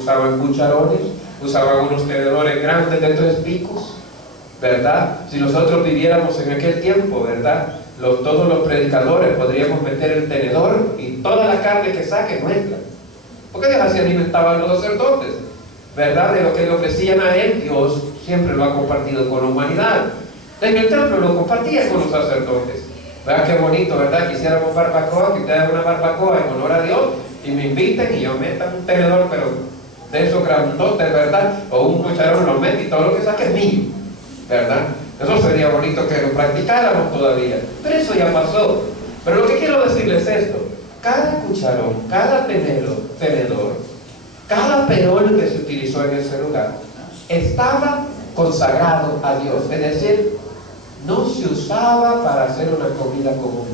usaban cucharones, usaban unos tenedores grandes de 3 picos, ¿verdad? Si nosotros viviéramos en aquel tiempo, ¿verdad?, todos los predicadores podríamos meter el tenedor y toda la carne que saque nuestra, porque ellos así alimentaban a los sacerdotes, ¿verdad? De lo que le ofrecían a él, Dios siempre lo ha compartido con la humanidad. En el templo lo compartía con los sacerdotes. ¿Verdad? Qué bonito, ¿verdad? Quisiéramos barbacoa, que ustedes hagan una barbacoa en honor a Dios y me inviten y yo meta un tenedor, pero de esos grandotes, ¿verdad? O un cucharón, lo meto y todo lo que saque es mío, ¿verdad? Eso sería bonito que lo practicáramos todavía, pero eso ya pasó. Pero lo que quiero decirles es esto: cada cucharón, cada tenedor, cada perol que se utilizó en ese lugar estaba consagrado a Dios, es decir, no se usaba para hacer una comida común.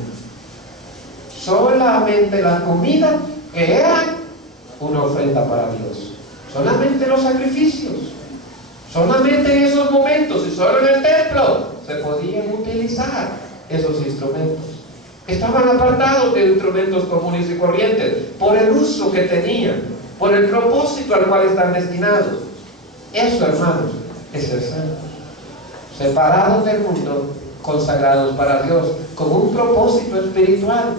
Solamente la comida que era una ofrenda para Dios, solamente los sacrificios, solamente en esos momentos y solo en el templo se podían utilizar esos instrumentos. Estaban apartados de instrumentos comunes y corrientes por el uso que tenían, por el propósito al cual están destinados. Eso, hermanos, es ser santos, separados del mundo, consagrados para Dios, con un propósito espiritual,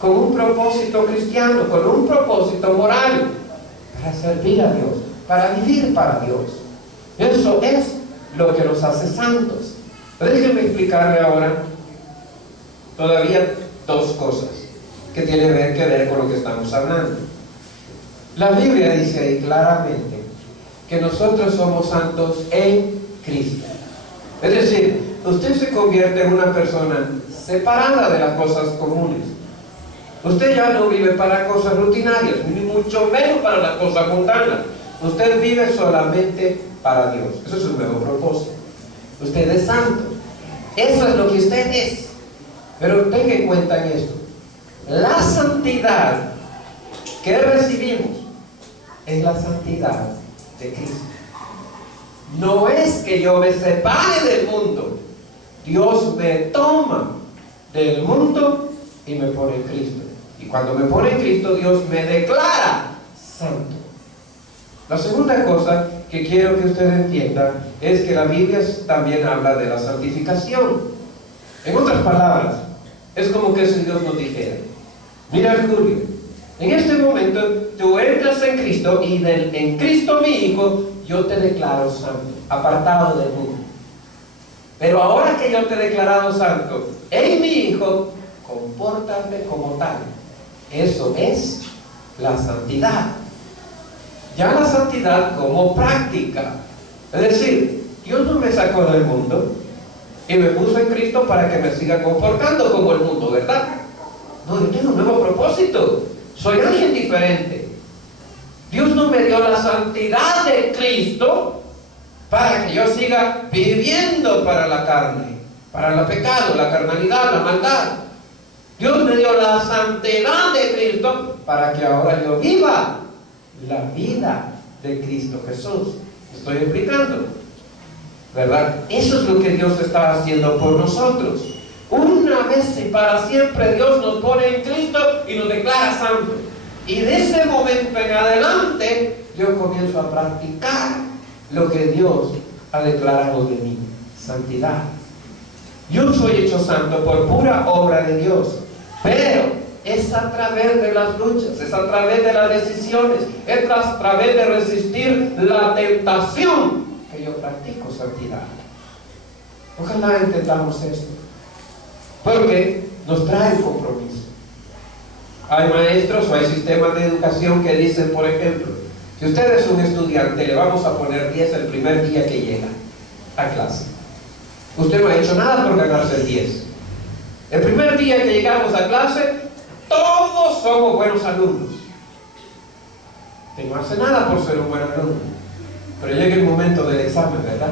con un propósito cristiano, con un propósito moral, para servir a Dios, para vivir para Dios. Eso es lo que nos hace santos. Déjenme explicarle ahora todavía 2 cosas que tienen que ver con lo que estamos hablando. La Biblia dice ahí claramente que nosotros somos santos en Cristo. Es decir, usted se convierte en una persona separada de las cosas comunes. Usted ya no vive para cosas rutinarias, ni mucho menos para las cosas mundanas. Usted vive solamente para Dios. Eso es un nuevo propósito. Usted es santo. Eso es lo que usted es. Pero tenga en cuenta en esto: la santidad que recibimos es la santidad de Cristo. No es que yo me separe del mundo. Dios me toma del mundo y me pone en Cristo. Y cuando me pone en Cristo, Dios me declara santo. La segunda cosa que quiero que usted entienda es que la Biblia también habla de la santificación. En otras palabras, es como que si Dios nos dijera: mira, Julio, en este momento tú entras en Cristo y en Cristo mi Hijo yo te declaro santo, apartado del mundo. Pero ahora que yo te he declarado santo en mi Hijo, compórtate como tal. Eso es la santidad. Ya la santidad como práctica. Es decir, Dios no me sacó del mundo y me puso en Cristo para que me siga comportando como el mundo, ¿verdad? No, yo tengo un nuevo propósito. Soy alguien diferente. Dios no me dio la santidad de Cristo para que yo siga viviendo para la carne, para el pecado, la carnalidad, la maldad. Dios me dio la santidad de Cristo para que ahora yo viva la vida de Cristo Jesús. Estoy explicando, ¿verdad? Eso es lo que Dios está haciendo por nosotros. Una vez y para siempre Dios nos pone en Cristo y nos declara santos. Y de ese momento en adelante yo comienzo a practicar lo que Dios ha declarado de mí, santidad. Yo soy hecho santo por pura obra de Dios, pero es a través de las luchas, es a través de las decisiones, es a través de resistir la tentación que yo practico santidad. Ojalá entendamos esto, porque nos trae compromiso. Hay maestros o hay sistemas de educación que dicen, por ejemplo, si usted es un estudiante, le vamos a poner 10 el primer día que llega a clase. Usted no ha hecho nada por ganarse el 10. El primer día que llegamos a clase, todos somos buenos alumnos. Usted no hace nada por ser un buen alumno. Pero llega el momento del examen, ¿verdad?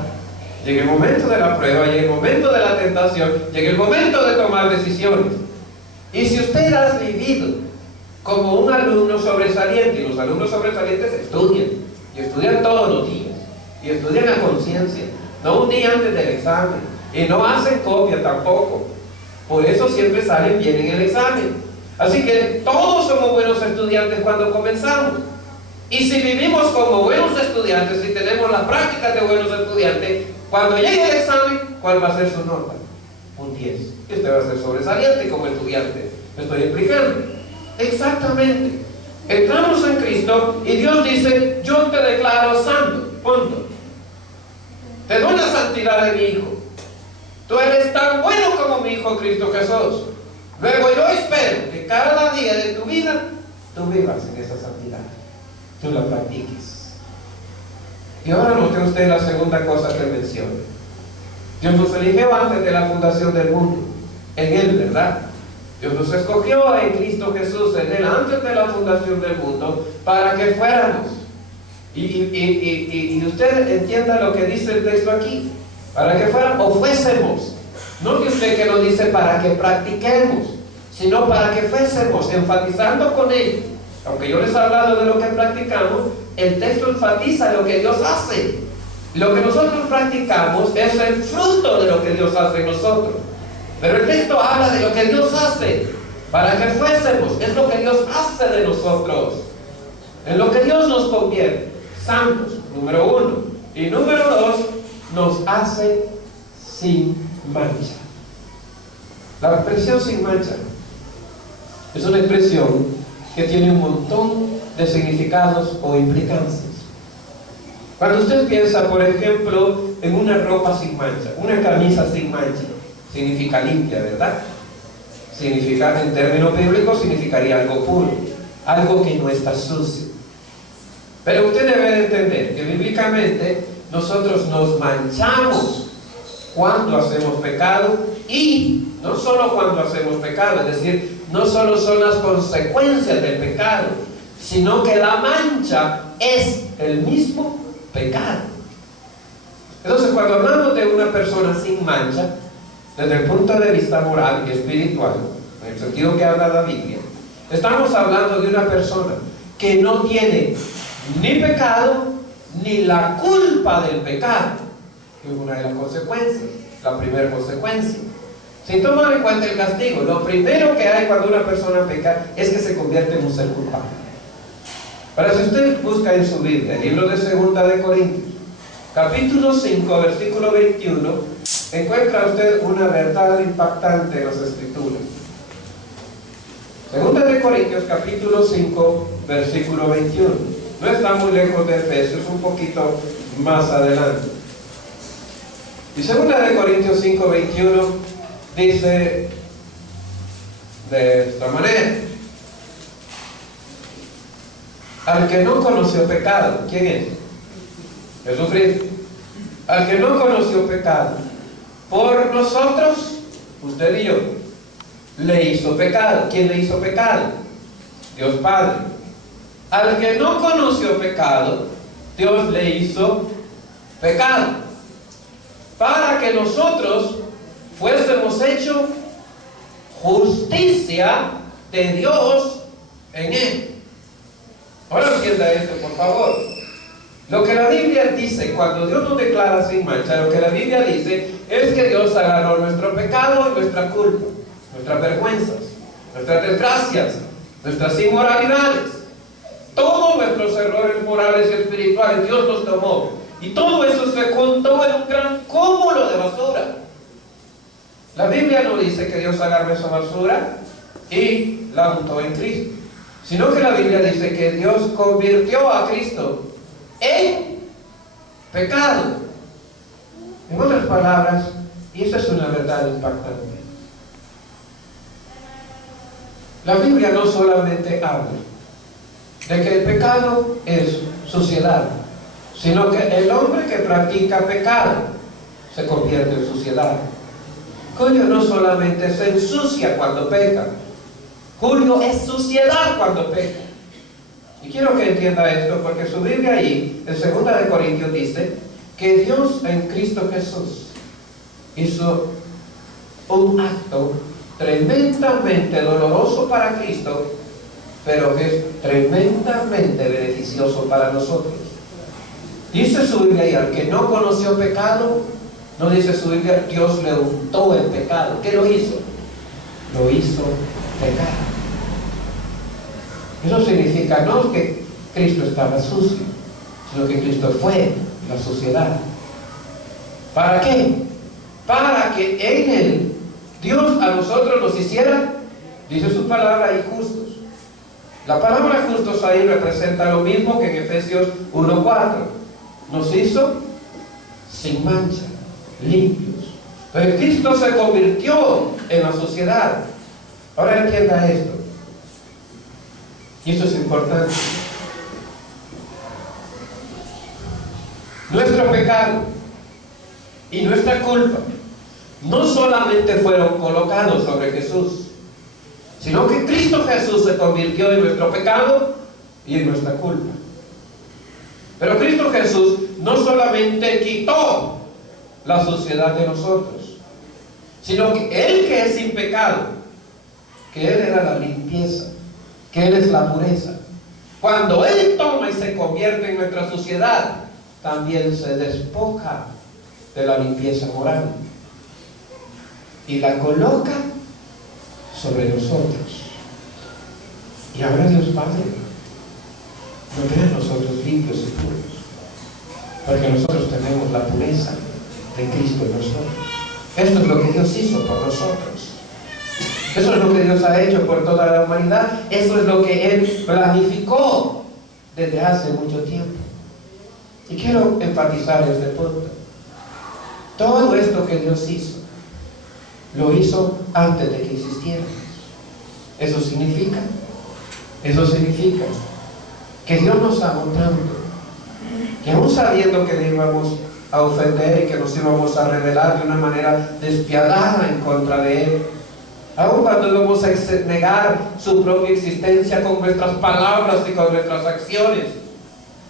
Llega el momento de la prueba, llega el momento de la tentación, llega el momento de tomar decisiones. Y si usted ha vivido como un alumno sobresaliente, y los alumnos sobresalientes estudian, y estudian todos los días, y estudian a conciencia, no un día antes del examen, y no hacen copia tampoco, por eso siempre salen bien en el examen. Así que todos somos buenos estudiantes cuando comenzamos, y si vivimos como buenos estudiantes, si tenemos las prácticas de buenos estudiantes, cuando llegue el examen, ¿cuál va a ser su nota? Un 10. Y usted va a ser sobresaliente como estudiante. ¿Me estoy explicando? Exactamente. Entramos en Cristo y Dios dice, yo te declaro santo. Punto. Te doy la santidad de mi Hijo. Tú eres tan bueno como mi Hijo Cristo Jesús. Luego yo espero que cada día de tu vida tú vivas en esa santidad. Tú la practiques. Y ahora note usted la segunda cosa que menciona. Dios nos eligió antes de la fundación del mundo. En Él, ¿verdad? Dios nos escogió en Cristo Jesús, en Él, antes de la fundación del mundo, para que fuéramos. Y usted entienda lo que dice el texto aquí. Para que fuéramos o fuésemos. No que usted que lo dice para que practiquemos, sino para que fuésemos, enfatizando con Él. Aunque yo les he hablado de lo que practicamos, el texto enfatiza lo que Dios hace. Lo que nosotros practicamos es el fruto de lo que Dios hace en nosotros. Pero el texto habla de lo que Dios hace para que fuésemos. Es lo que Dios hace de nosotros. En lo que Dios nos convierte. Santos, número 1. Y número 2, nos hace sin mancha. La expresión sin mancha es una expresión que tiene un montón de significados o implicancias. Cuando usted piensa, por ejemplo, en una ropa sin mancha, una camisa sin mancha, significa limpia, ¿verdad? Significa, en términos bíblicos, significaría algo puro, algo que no está sucio. Pero usted debe de entender que bíblicamente nosotros nos manchamos cuando hacemos pecado, y no solo cuando hacemos pecado, es decir, no solo son las consecuencias del pecado, sino que la mancha es el mismo pecado. Entonces, cuando hablamos de una persona sin mancha, desde el punto de vista moral y espiritual, en el sentido que habla la Biblia, estamos hablando de una persona que no tiene ni pecado ni la culpa del pecado. Es una de las consecuencias, la primera consecuencia. Sin tomar en cuenta el castigo, lo primero que hay cuando una persona peca es que se convierte en un ser culpable. Para si usted busca en su Biblia, el libro de 2 de Corintios, capítulo 5, versículo 21, encuentra usted una verdad impactante en las Escrituras. 2 de Corintios, capítulo 5, versículo 21. No está muy lejos de Efesios, un poquito más adelante. Y 2 de Corintios 5, 21 dice de esta manera: al que no conoció pecado, ¿quién es? Jesucristo. Al que no conoció pecado, por nosotros, usted y yo, le hizo pecado. ¿Quién le hizo pecado? Dios Padre. Al que no conoció pecado, Dios le hizo pecado, para que nosotros fuésemos hechos justicia de Dios en Él. Ahora entienda esto, por favor. Lo que la Biblia dice, cuando Dios nos declara sin mancha, lo que la Biblia dice es que Dios agarró nuestro pecado y nuestra culpa, nuestras vergüenzas, nuestras desgracias, nuestras inmoralidades, todos nuestros errores morales y espirituales. Dios los tomó y todo eso se juntó en un gran cúmulo de basura. La Biblia no dice que Dios agarró esa basura y la juntó en Cristo, sino que la Biblia dice que Dios convirtió a Cristo en pecado. En otras palabras, y esa es una verdad impactante, la Biblia no solamente habla de que el pecado es suciedad, sino que el hombre que practica pecado se convierte en suciedad. Julio no solamente se ensucia cuando peca, Julio es suciedad cuando peca. Y quiero que entienda esto, porque su Biblia ahí, en 2 de Corintios, dice que Dios en Cristo Jesús hizo un acto tremendamente doloroso para Cristo, pero que es tremendamente beneficioso para nosotros. Dice su Biblia ahí, al que no conoció pecado, no dice su Biblia, Dios le untó el pecado. ¿Qué lo hizo? Lo hizo pecar. Eso significa no que Cristo estaba sucio, sino que Cristo fue la suciedad. ¿Para qué? Para que en Él Dios a nosotros nos hiciera, dice su palabra ahí, justos. La palabra justos ahí representa lo mismo que en Efesios 1:4. Nos hizo sin mancha, limpios. Pero Cristo se convirtió en la sociedad. Ahora entienda esto. Y esto es importante. Nuestro pecado y nuestra culpa no solamente fueron colocados sobre Jesús, sino que Cristo Jesús se convirtió en nuestro pecado y en nuestra culpa. Pero Cristo Jesús no solamente quitó la suciedad de nosotros, sino que Él, que es sin pecado, que Él era la limpieza, que Él es la pureza, cuando Él toma y se convierte en nuestra suciedad, también se despoja de la limpieza moral y la coloca sobre nosotros. Y ahora Dios Padre nos ve a nosotros limpios y puros, porque nosotros tenemos la pureza de Cristo en nosotros. Esto es lo que Dios hizo por nosotros. Eso es lo que Dios ha hecho por toda la humanidad. Eso es lo que Él planificó desde hace mucho tiempo. Y quiero enfatizar este punto. Todo esto que Dios hizo, lo hizo antes de que existiéramos. Eso significa que Dios nos amó tanto, que aún sabiendo que le íbamos a ofender y que nos íbamos a rebelar de una manera despiadada en contra de Él, aún cuando íbamos a negar su propia existencia con nuestras palabras y con nuestras acciones,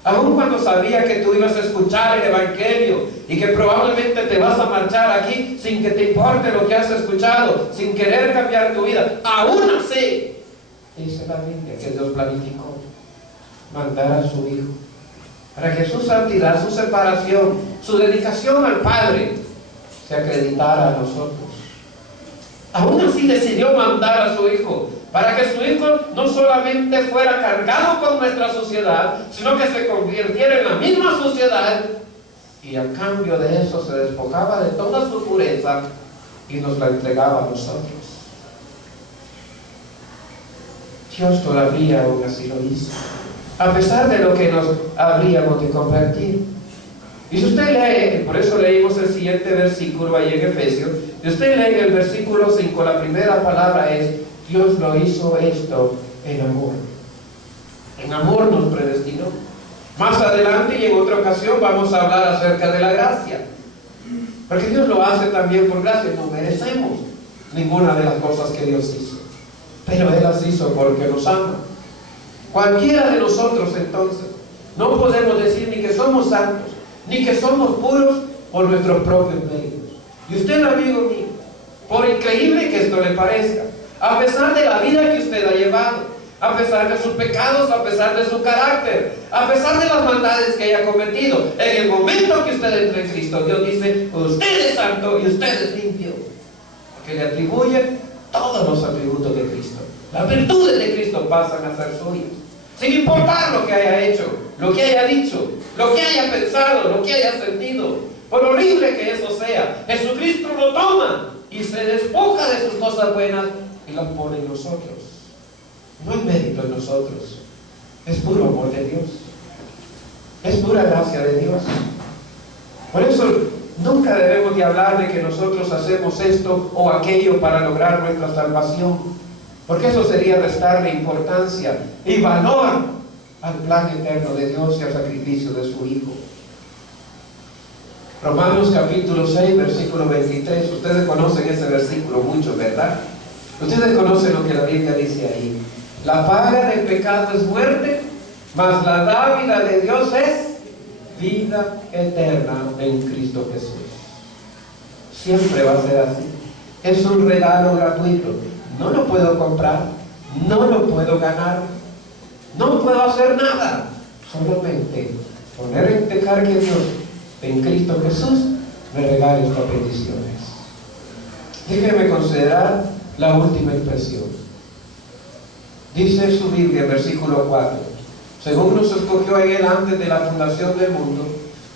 aún cuando sabía que tú ibas a escuchar el Evangelio y que probablemente te vas a marchar aquí sin que te importe lo que has escuchado, sin querer cambiar tu vida, aún así, dice la Biblia que Dios planificó mandar a su Hijo para que su santidad, su separación, su dedicación al Padre se acreditara a nosotros. Aún así decidió mandar a su Hijo para que su Hijo no solamente fuera cargado con nuestra suciedad, sino que se convirtiera en la misma suciedad, y a cambio de eso se despojaba de toda su pureza y nos la entregaba a nosotros. Dios todavía aún así lo hizo, a pesar de lo que nos habríamos de convertir. Y si usted lee, por eso leímos el siguiente versículo ahí en Efesios, si usted lee en el versículo 5, la primera palabra es: Dios lo hizo esto en amor. En amor nos predestinó. Más adelante y en otra ocasión vamos a hablar acerca de la gracia, porque Dios lo hace también por gracia. No merecemos ninguna de las cosas que Dios hizo, pero Él las hizo porque nos ama. Cualquiera de nosotros entonces no podemos decir ni que somos santos, ni que somos puros por nuestros propios méritos. Y usted, amigo mío, por increíble que esto le parezca, a pesar de la vida que usted ha llevado, a pesar de sus pecados, a pesar de su carácter, a pesar de las maldades que haya cometido, en el momento que usted entre en Cristo, Dios dice: usted es santo y usted es limpio, porque le atribuye todos los atributos de Cristo. Las virtudes de Cristo pasan a ser suyas, sin importar lo que haya hecho, lo que haya dicho, lo que haya pensado, lo que haya sentido. Por horrible que eso sea, Jesucristo lo toma y se despoja de sus cosas buenas y las pone en nosotros. No es mérito en nosotros, es puro amor de Dios, es pura gracia de Dios. Por eso nunca debemos de hablar de que nosotros hacemos esto o aquello para lograr nuestra salvación, porque eso sería restarle importancia y valor al plan eterno de Dios y al sacrificio de su Hijo. Romanos capítulo 6, versículo 23. Ustedes conocen ese versículo mucho, ¿verdad? Ustedes conocen lo que la Biblia dice ahí. La paga del pecado es muerte, mas la dádiva de Dios es vida eterna en Cristo Jesús. Siempre va a ser así. Es un regalo gratuito. No lo puedo comprar, no lo puedo ganar, no puedo hacer nada. Solamente poner en dejar que Dios en Cristo Jesús me regale estas bendiciones. Déjenme considerar la última expresión. Dice su Biblia en versículo 4: según nos escogió en Él antes de la fundación del mundo,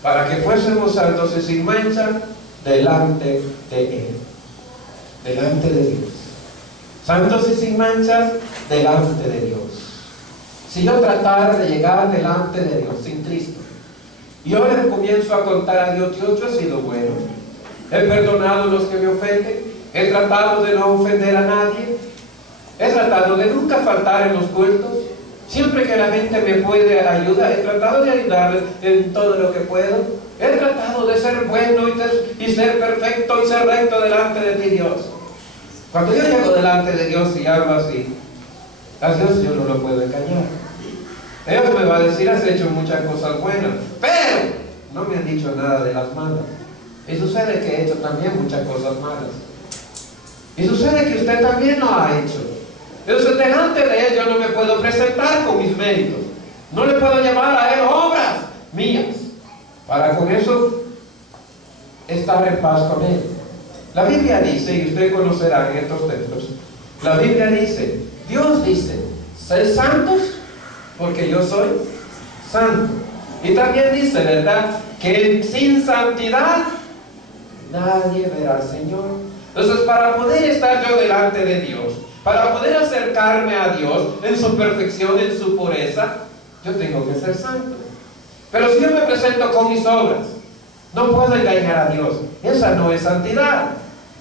para que fuésemos santos y sin mancha delante de Él. Delante de Dios. Santos y sin manchas delante de Dios. Si yo tratara de llegar delante de Dios sin Cristo, y yo le comienzo a contar a Dios: Dios, yo he sido bueno, he perdonado a los que me ofenden, he tratado de no ofender a nadie, he tratado de nunca faltar en los cultos, siempre que la gente me puede ayudar, he tratado de ayudarles en todo lo que puedo, he tratado de ser bueno y ser perfecto y ser recto delante de ti, Dios. Cuando yo llego delante de Dios y hablo así, a Dios yo no lo puedo engañar. Dios me va a decir: has hecho muchas cosas buenas, pero no me han dicho nada de las malas. Y sucede que he hecho también muchas cosas malas. Y sucede que usted también lo ha hecho. Entonces delante de Él yo no me puedo presentar con mis méritos. No le puedo llamar a Él obras mías, para con eso estar en paz con Él. La Biblia dice, y usted conocerá en estos textos, la Biblia dice, Dios dice: sed santos porque yo soy santo. Y también dice, ¿verdad?, que sin santidad nadie verá al Señor. Entonces, para poder estar yo delante de Dios, para poder acercarme a Dios en su perfección, en su pureza, yo tengo que ser santo. Pero si yo me presento con mis obras, no puedo engañar a Dios. Esa no es santidad,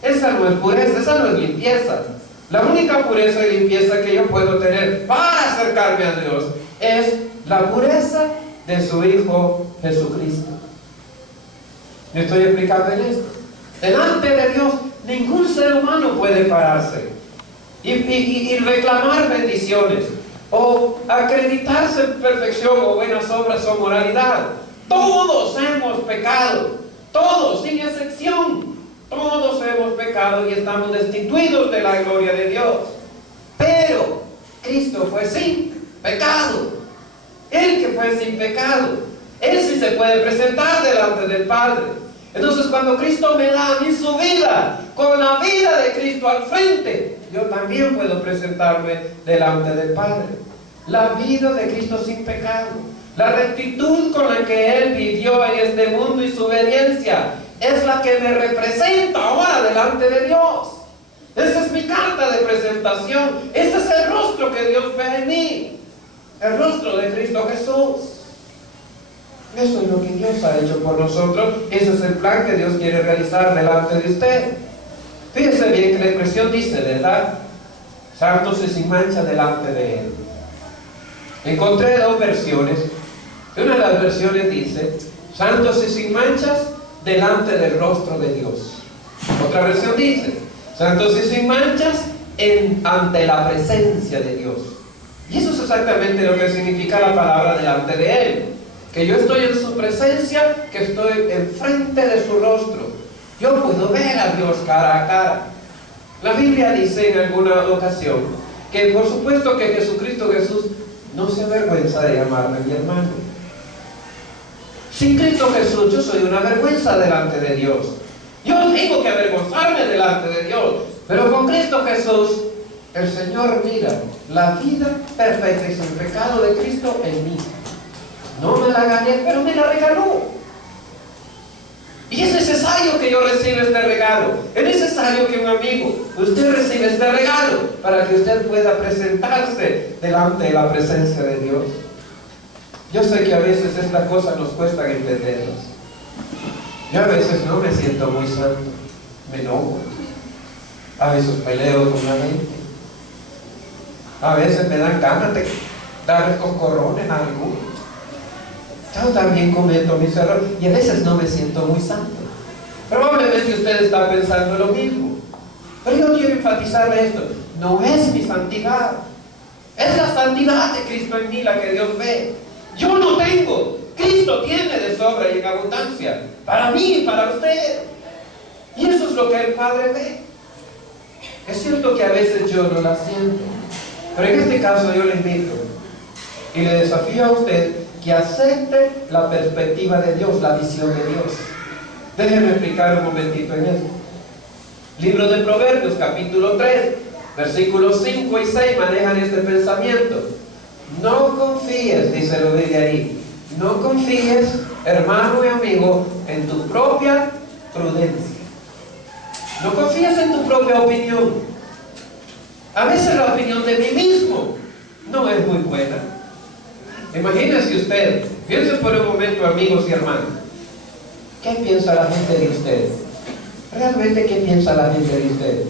esa no es pureza, esa no es limpieza. La única pureza y limpieza que yo puedo tener para acercarme a Dios es la pureza de su Hijo Jesucristo. ¿Me estoy explicando en esto? Delante de Dios ningún ser humano puede pararse y reclamar bendiciones o acreditarse en perfección o buenas obras o moralidad. Todos hemos pecado, todos sin excepción. Todos hemos pecado y estamos destituidos de la gloria de Dios. Pero Cristo fue sin pecado. Él que fue sin pecado, Él sí se puede presentar delante del Padre. Entonces, cuando Cristo me da a mí su vida, con la vida de Cristo al frente, yo también puedo presentarme delante del Padre. La vida de Cristo sin pecado, la rectitud con la que Él vivió en este mundo y su obediencia, es la que me representa ahora delante de Dios. Esa es mi carta de presentación. Ese es el rostro que Dios ve en mí, el rostro de Cristo Jesús. Eso es lo que Dios ha hecho por nosotros. Ese es el plan que Dios quiere realizar delante de usted. Fíjese bien que la expresión dice, ¿verdad?, santos y sin mancha delante de Él. Encontré dos versiones. Una de las versiones dice, santos y sin manchas delante del rostro de Dios. Otra versión dice, santos y sin manchas ante la presencia de Dios. Y eso es exactamente lo que significa la palabra delante de Él. que yo estoy en su presencia, que estoy enfrente de su rostro. Yo puedo ver a Dios cara a cara. La Biblia dice en alguna ocasión que por supuesto que Jesucristo Jesús no se avergüenza de llamarme mi hermano. Sin Cristo Jesús yo soy una vergüenza delante de Dios. Yo tengo que avergonzarme delante de Dios. Pero con Cristo Jesús, el Señor mira la vida perfecta y sin pecado de Cristo en mí. No me la gané, pero me la regaló. Y es necesario que yo reciba este regalo. Es necesario que un amigo, usted reciba este regalo para que usted pueda presentarse delante de la presencia de Dios. Yo sé que a veces estas cosas nos cuestan entenderlas. Yo a veces no me siento muy santo, me enojo. A veces peleo con la mente. A veces me dan ganas de darle coscorrones a algunos. Yo también cometo mis errores y a veces no me siento muy santo. Probablemente usted está pensando lo mismo. Pero yo quiero enfatizarle esto. No es mi santidad. Es la santidad de Cristo en mí la que Dios ve. Yo no tengo. Cristo tiene de sobra y en abundancia. Para mí y para usted. Y eso es lo que el Padre ve. Es cierto que a veces yo no la siento. Pero en este caso yo le invito y le desafío a usted que acepte la perspectiva de Dios, la visión de Dios. Déjenme explicar un momentito en esto. Libro de Proverbios, capítulo 3, versículos 5 y 6 manejan este pensamiento. No confíes, dice la Biblia ahí, no confíes, hermano y amigo, en tu propia prudencia. No confíes en tu propia opinión. A veces la opinión de mí mismo no es muy buena. Imagínese usted, piense por un momento, amigos y hermanos, ¿qué piensa la gente de usted? ¿Realmente qué piensa la gente de usted?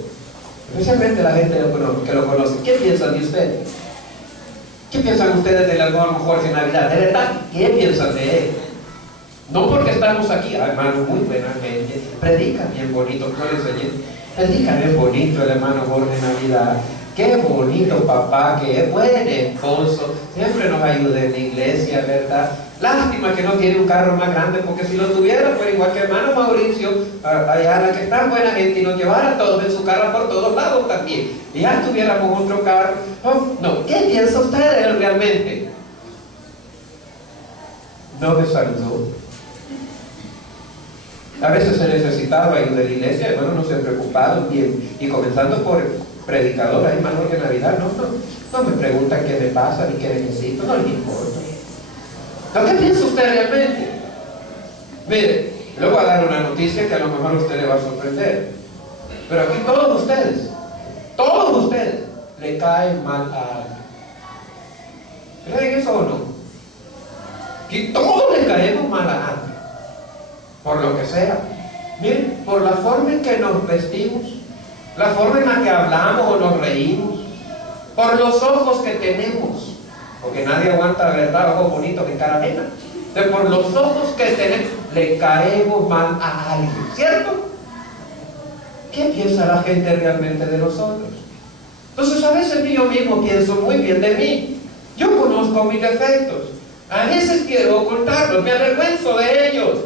Especialmente la gente que lo conoce. ¿Qué piensan de usted? ¿Qué piensan ustedes de la nueva Jorge Navidad? ¿De verdad? ¿Qué piensan de él? No porque estamos aquí, hermano, muy buena gente, predica bien bonito, yo le enseñé, predica bien bonito el hermano Jorge Navidad. Qué bonito papá, qué buen esposo, siempre nos ayuda en la iglesia, ¿verdad? Lástima que no tiene un carro más grande, porque si lo tuviera, pues igual que hermano Mauricio, allá que es tan buena gente, y nos llevara a todos en su carro por todos lados también, y ya tuviéramos otro carro. No, ¿qué piensa usted de él realmente? No me saludó. A veces se necesitaba ayuda de la iglesia, hermano, no se preocuparon, y comenzando por predicador, ahí hermano que Navidad, no me preguntan qué me pasa ni qué necesito, no les importa. ¿No? ¿Qué piensa usted realmente? Mire, le voy a dar una noticia que a lo mejor a usted le va a sorprender, pero aquí todos ustedes le caen mal a alguien. ¿Creen eso o no? Aquí todos le caemos mal a alguien, por lo que sea. Miren, por la forma en que nos vestimos, la forma en la que hablamos o nos reímos, por los ojos que tenemos, porque nadie aguanta, ¿verdad?, ojos bonitos en cara ajena. Por los ojos que tenemos, le caemos mal a alguien, ¿cierto? ¿Qué piensa la gente realmente de nosotros? Entonces a veces yo mismo pienso muy bien de mí. Yo conozco mis defectos. A veces quiero ocultarlos, me avergüenzo de ellos.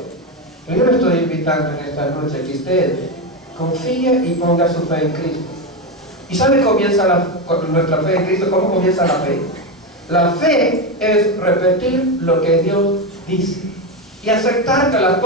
Pero yo le estoy invitando en esta noche que usted confíe y ponga su fe en Cristo. ¿Y sabe comienza nuestra fe en Cristo? ¿Cómo comienza la fe? La fe es repetir lo que Dios dice y aceptar que las cosas